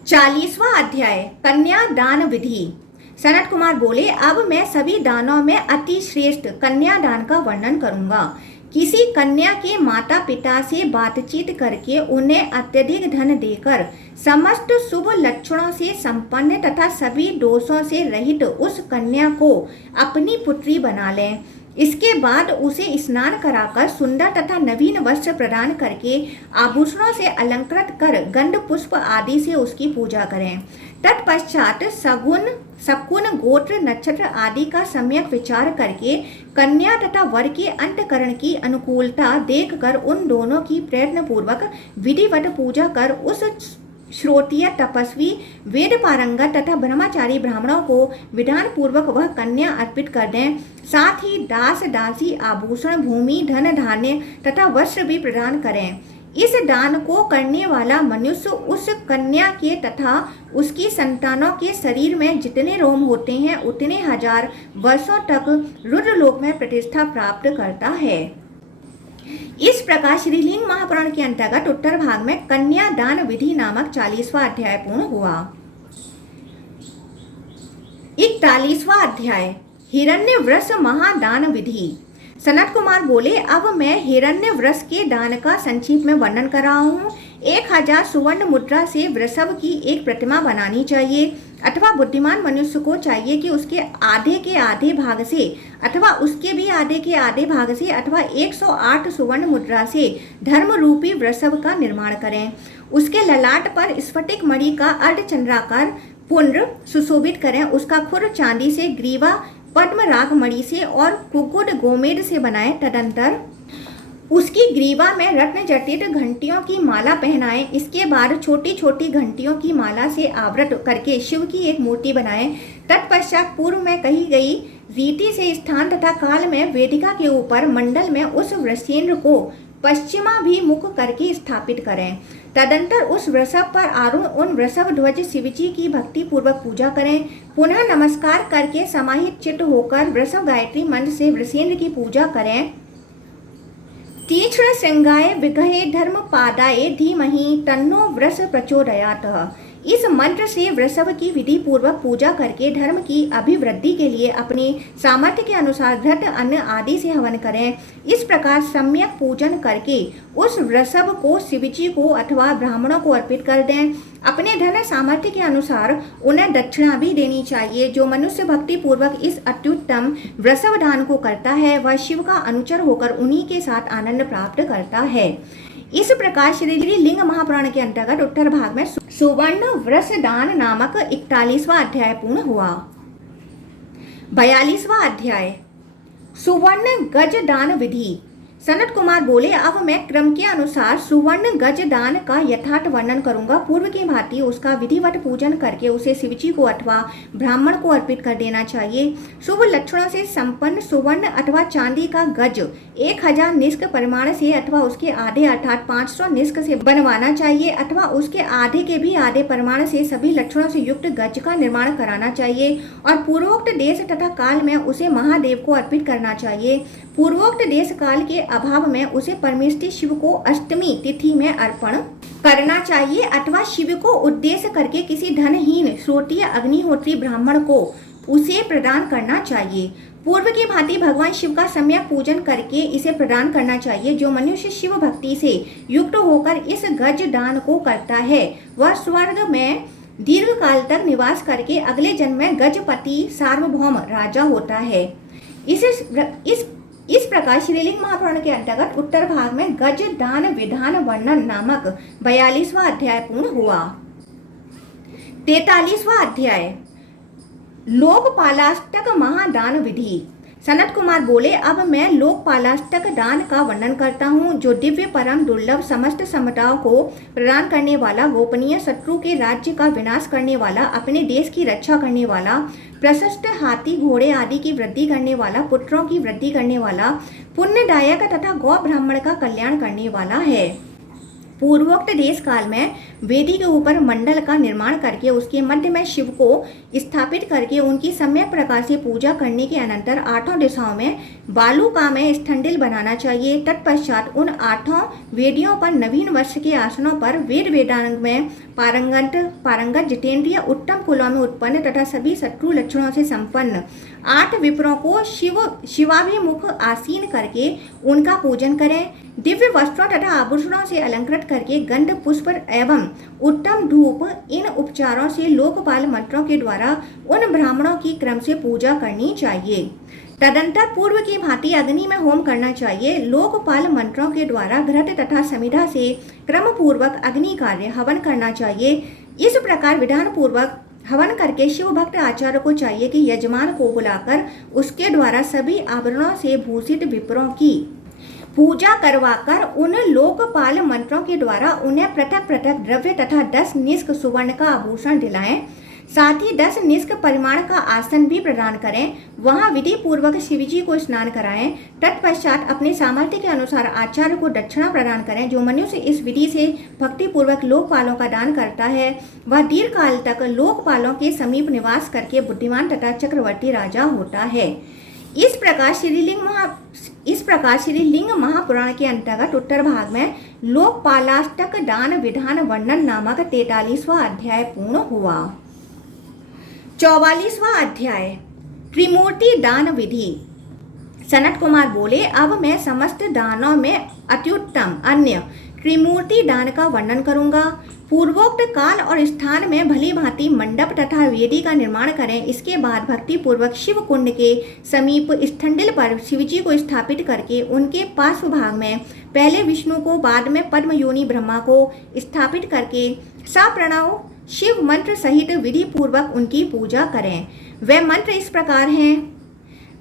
40वां अध्याय कन्या दान विधि। सनत कुमार बोले, अब मैं सभी दानों में अति श्रेष्ठ कन्या दान का वर्णन करूंगा। किसी कन्या के माता पिता से बातचीत करके उन्हें अत्यधिक धन देकर समस्त शुभ लक्षणों से संपन्न तथा सभी दोषों से रहित उस कन्या को अपनी पुत्री बना लें। इसके बाद उसे स्नान कराकर सुंदर तथा नवीन वस्त्र प्रदान करके आभूषणों से अलंकृत कर गंध पुष्प आदि से उसकी पूजा करें। तत्पश्चात शकुन गोत्र नक्षत्र आदि का सम्यक विचार करके कन्या तथा वर के अंतकरण की अनुकूलता देखकर उन दोनों की प्रयत्न पूर्वक विधिवत पूजा कर उस श्रोत्रिय तपस्वी वेद पारंगत तथा ब्रह्मचारी ब्राह्मणों को विधान पूर्वक वह कन्या अर्पित कर दें। साथ ही दास दासी आभूषण भूमि धन धान्य तथा वस्त्र भी प्रदान करें। इस दान को करने वाला मनुष्य उस कन्या के तथा उसकी संतानों के शरीर में जितने रोम होते हैं उतने हजार वर्षों तक रुद्रलोक में प्रतिष्ठा प्राप्त करता है। इस प्रकार श्रीलिंग महापुराण के अंतर्गत उत्तर भाग में कन्या दान विधि नामक 40वां अध्याय पूर्ण हुआ। 41वां अध्याय हिरण्यवृष महादान विधि। सनत कुमार बोले, अब मैं हिरण्यवृष के दान का संक्षिप्त में वर्णन कर रहा हूँ। 1000 सुवर्ण मुद्रा से वृषभ की एक प्रतिमा बनानी चाहिए अथवा बुद्धिमान मनुष्य को चाहिए कि उसके आधे के आधे भाग से अथवा उसके भी आधे के आधे भाग से अथवा 108 सुवर्ण मुद्रा से धर्म रूपी वृषभ का निर्माण करें। उसके ललाट पर स्फटिक मणि का अर्धचंद्राकार पुंड्र सुशोभित करें। उसका खुर चांदी से, ग्रीवा पद्म राग मणि से और कुकुट गोमेद से बनाए। तदंतर उसकी ग्रीवा में रत्न जटित घंटियों की माला पहनाएं। इसके बाद छोटी छोटी घंटियों की माला से आवृत करके शिव की एक मूर्ति बनाएं। तत्पश्चात पूर्व में कही गई रीति से स्थान तथा काल में वेदिका के ऊपर मंडल में उस वृषेंद्र को पश्चिमाभिमुख करके स्थापित करें। तदंतर उस वृषभ पर आरूढ़ उन वृषभ ध्वज शिवजी की भक्ति पूर्वक पूजा करें। पुनः नमस्कार करके समाहित चित्त होकर वृषभ गायत्री मंत्र से वृषेंद्र की पूजा करें। तीक्ष्ण श्रृंगाय विगहे धर्म पादाय धीमहि तन्नो वृष प्रचोदयात्। इस मंत्र से वृषभ की विधि पूर्वक पूजा करके धर्म की अभिवृद्धि के लिए अपनी सामर्थ्य के अनुसार घृत अन्न आदि से हवन करें। इस प्रकार सम्यक पूजन करके उस वृषभ को शिवजी को अथवा ब्राह्मणों को अर्पित कर दें। अपने धन सामर्थ्य के अनुसार उन्हें दक्षिणा भी देनी चाहिए। जो मनुष्य भक्ति पूर्वक इस अत्युत्तम वृषभ दान को करता है वह शिव का अनुचर होकर उन्हीं के साथ आनंद प्राप्त करता है। इस प्रकार श्रीलिंग महापुराण के अंतर्गत उत्तर भाग में सुवर्ण वृष दान नामक 41वां अध्याय पूर्ण हुआ। 42वां अध्याय सुवर्ण गज दान विधि। सनत कुमार बोले, अब मैं क्रम के अनुसार सुवर्ण गज दान का यथार्थ वर्णन करूंगा। पूर्व की भांति उसका विधिवत पूजन करके उसे शिवजी को अथवा ब्राह्मण को अर्पित कर देना चाहिए। शुभ लक्षणों से संपन्न सुवर्ण अथवा चांदी का गज 1000 निष्क परिमाण से अथवा उसके आधे अर्थात 500 निष्क से बनवाना चाहिए अथवा उसके आधे के भी आधे परिमाण से सभी लक्षणों से युक्त गज का निर्माण कराना चाहिए और पूर्वोक्त देश तथा काल में उसे महादेव को अर्पित करना चाहिए। पूर्वोक्त देश काल के अभाव में उसे परमेष्टि शिव को अष्टमी तिथि में अर्पण करना चाहिए अथवा शिव को उद्देश्य करके किसी धनहीन श्रोत्रिय अग्निहोत्री ब्राह्मण को उसे प्रदान करना चाहिए। पूर्व की भांति भगवान शिव का सम्यक पूजन करके इसे प्रदान करना चाहिए। जो मनुष्य शिव भक्ति से युक्त होकर इस गज दान को करता है वह स्वर्ग में दीर्घ काल तक निवास करके अगले जन्म में गजपति सार्वभौम राजा होता है। इस प्रकार श्रीलिंग महापुराण के अंतर्गत उत्तर भाग में गज दान विधान वर्णन नामक 42वां अध्याय पूर्ण हुआ। 43वां अध्याय लोकपालाष्टक महादान विधि। सनत कुमार बोले, अब मैं लोकपालाष्टक दान का वर्णन करता हूँ जो दिव्य परम दुर्लभ समस्त समताओं को प्रदान करने वाला, गोपनीय, शत्रु के राज्य का विनाश करने वाला, अपने देश की रक्षा करने वाला, प्रशस्त हाथी घोड़े आदि की वृद्धि करने वाला, पुत्रों की वृद्धि करने वाला, पुण्यदायक तथा गौ ब्राह्मण का कल्याण करने वाला है। पूर्वोक्त देश काल में वेदी के ऊपर मंडल का निर्माण करके उसके मध्य में शिव को स्थापित करके उनकी सम्यक प्रकार से पूजा करने के अनंतर 8 दिशाओं में बालूका में स्थंडिल बनाना चाहिए। तत्पश्चात उन 8 वेदियों पर नवीन वर्ष के आसनों पर वेद वेदांग में पारंगत जितेंद्रिय उत्तम कुलों में उत्पन्न तथा सभी शत्रु लक्षणों से संपन्न 8 विप्रों को शिवाभिमुख आसीन करके उनका पूजन करें। दिव्य वस्त्रों तथा आभूषणों से अलंकृत करके गंध पुष्प एवं उत्तम धूप इन उपचारों से लोकपाल मंत्रों के द्वारा उन ब्राह्मणों की क्रम से पूजा करनी चाहिए। तदंतर पूर्व की भांति अग्नि में होम करना चाहिए। लोकपाल मंत्रों के द्वारा घृत तथा समिधा से क्रम पूर्वक अग्नि कार्य हवन करना चाहिए। इस प्रकार विधान पूर्वक हवन करके शिव भक्त आचार्य को चाहिए कि यजमान को बुलाकर उसके द्वारा सभी आभरणों से भूषित विप्रों की पूजा करवाकर उन लोकपाल मंत्रों के द्वारा उन्हें पृथक पृथक द्रव्य तथा 10 निष्क सुवर्ण का आभूषण दिलाएं। साथ ही 10 निष्क परिमाण का आसन भी प्रदान करें। वहां विधि पूर्वक शिवजी को स्नान कराएं। तत्पश्चात अपने सामर्थ्य के अनुसार आचार्य को दक्षिणा प्रदान करें। जो मनुष्य इस विधि से भक्ति पूर्वक लोकपालों का दान करता है वह दीर्घ काल तक लोकपालों के समीप निवास करके बुद्धिमान तथा चक्रवर्ती राजा होता है। इस प्रकार श्रीलिंग महापुराण के अंतर्गत उत्तर भाग में लोकपालाष्टक दान विधान वर्णन नामक 43वां अध्याय पूर्ण हुआ। 44वां अध्याय त्रिमूर्ति दान विधि। सनत कुमार बोले, अब मैं समस्त दानों में अत्युत्तम अन्य त्रिमूर्ति दान का वर्णन करूंगा। पूर्वोक्त काल और स्थान में भली भांति मंडप तथा वेदी का निर्माण करें। इसके बाद भक्ति पूर्वक शिव कुंड के समीप स्थंडिल पर शिवजी को स्थापित करके उनके पार्श्व भाग में पहले विष्णु को, बाद में पद्मयोनि ब्रह्मा को स्थापित करके सप्रणव शिव मंत्र सहित विधि पूर्वक उनकी पूजा करें। वे मंत्र इस प्रकार हैं: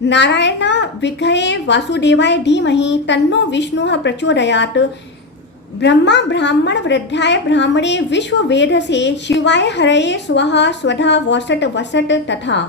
नारायण विद्महे वासुदेवाय धीमहि तन्नो विष्णुः प्रचोदयात्, ब्रह्मा ब्राह्मण वृद्धाय ब्राह्मणे विश्व वेद से शिवाय हरये स्वाहा स्वधा वसट वसट तथा।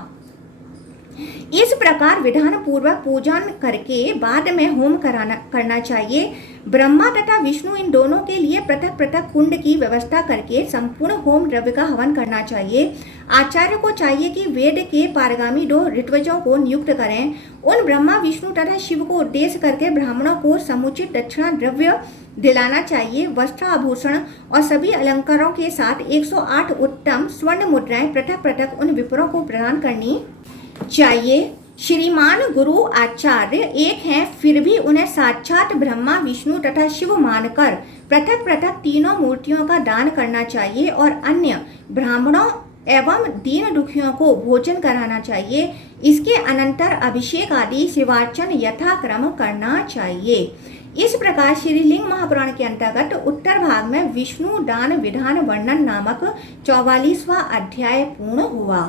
इस प्रकार विधान पूर्वक पूजन करके बाद में होम करना चाहिए। ब्रह्मा तथा विष्णु इन दोनों के लिए पृथक पृथक कुंड की व्यवस्था करके संपूर्ण होम द्रव्य का हवन करना चाहिए। आचार्य को चाहिए कि वेद के पारगामी 2 ऋत्विजों को नियुक्त करें। उन ब्रह्मा विष्णु तथा शिव को उद्देश्य करके ब्राह्मणों को समुचित दक्षिणा द्रव्य दिलाना चाहिए। वस्त्र आभूषण और सभी अलंकारों के साथ 108 उत्तम स्वर्ण मुद्राएं पृथक पृथक उन विप्रों को प्रदान करनी चाहिए। श्रीमान गुरु आचार्य एक हैं, फिर भी उन्हें साक्षात ब्रह्मा विष्णु तथा शिव मानकर पृथक पृथक तीनों मूर्तियों का दान करना चाहिए और अन्य ब्राह्मणों एवं दीन दुखियों को भोजन कराना चाहिए। इसके अनंतर अभिषेक आदि शिवार्चन यथाक्रम करना चाहिए। इस प्रकार श्रीलिंग महापुराण के अंतर्गत उत्तर भाग में विष्णु दान विधान वर्णन नामक 44वां अध्याय पूर्ण हुआ।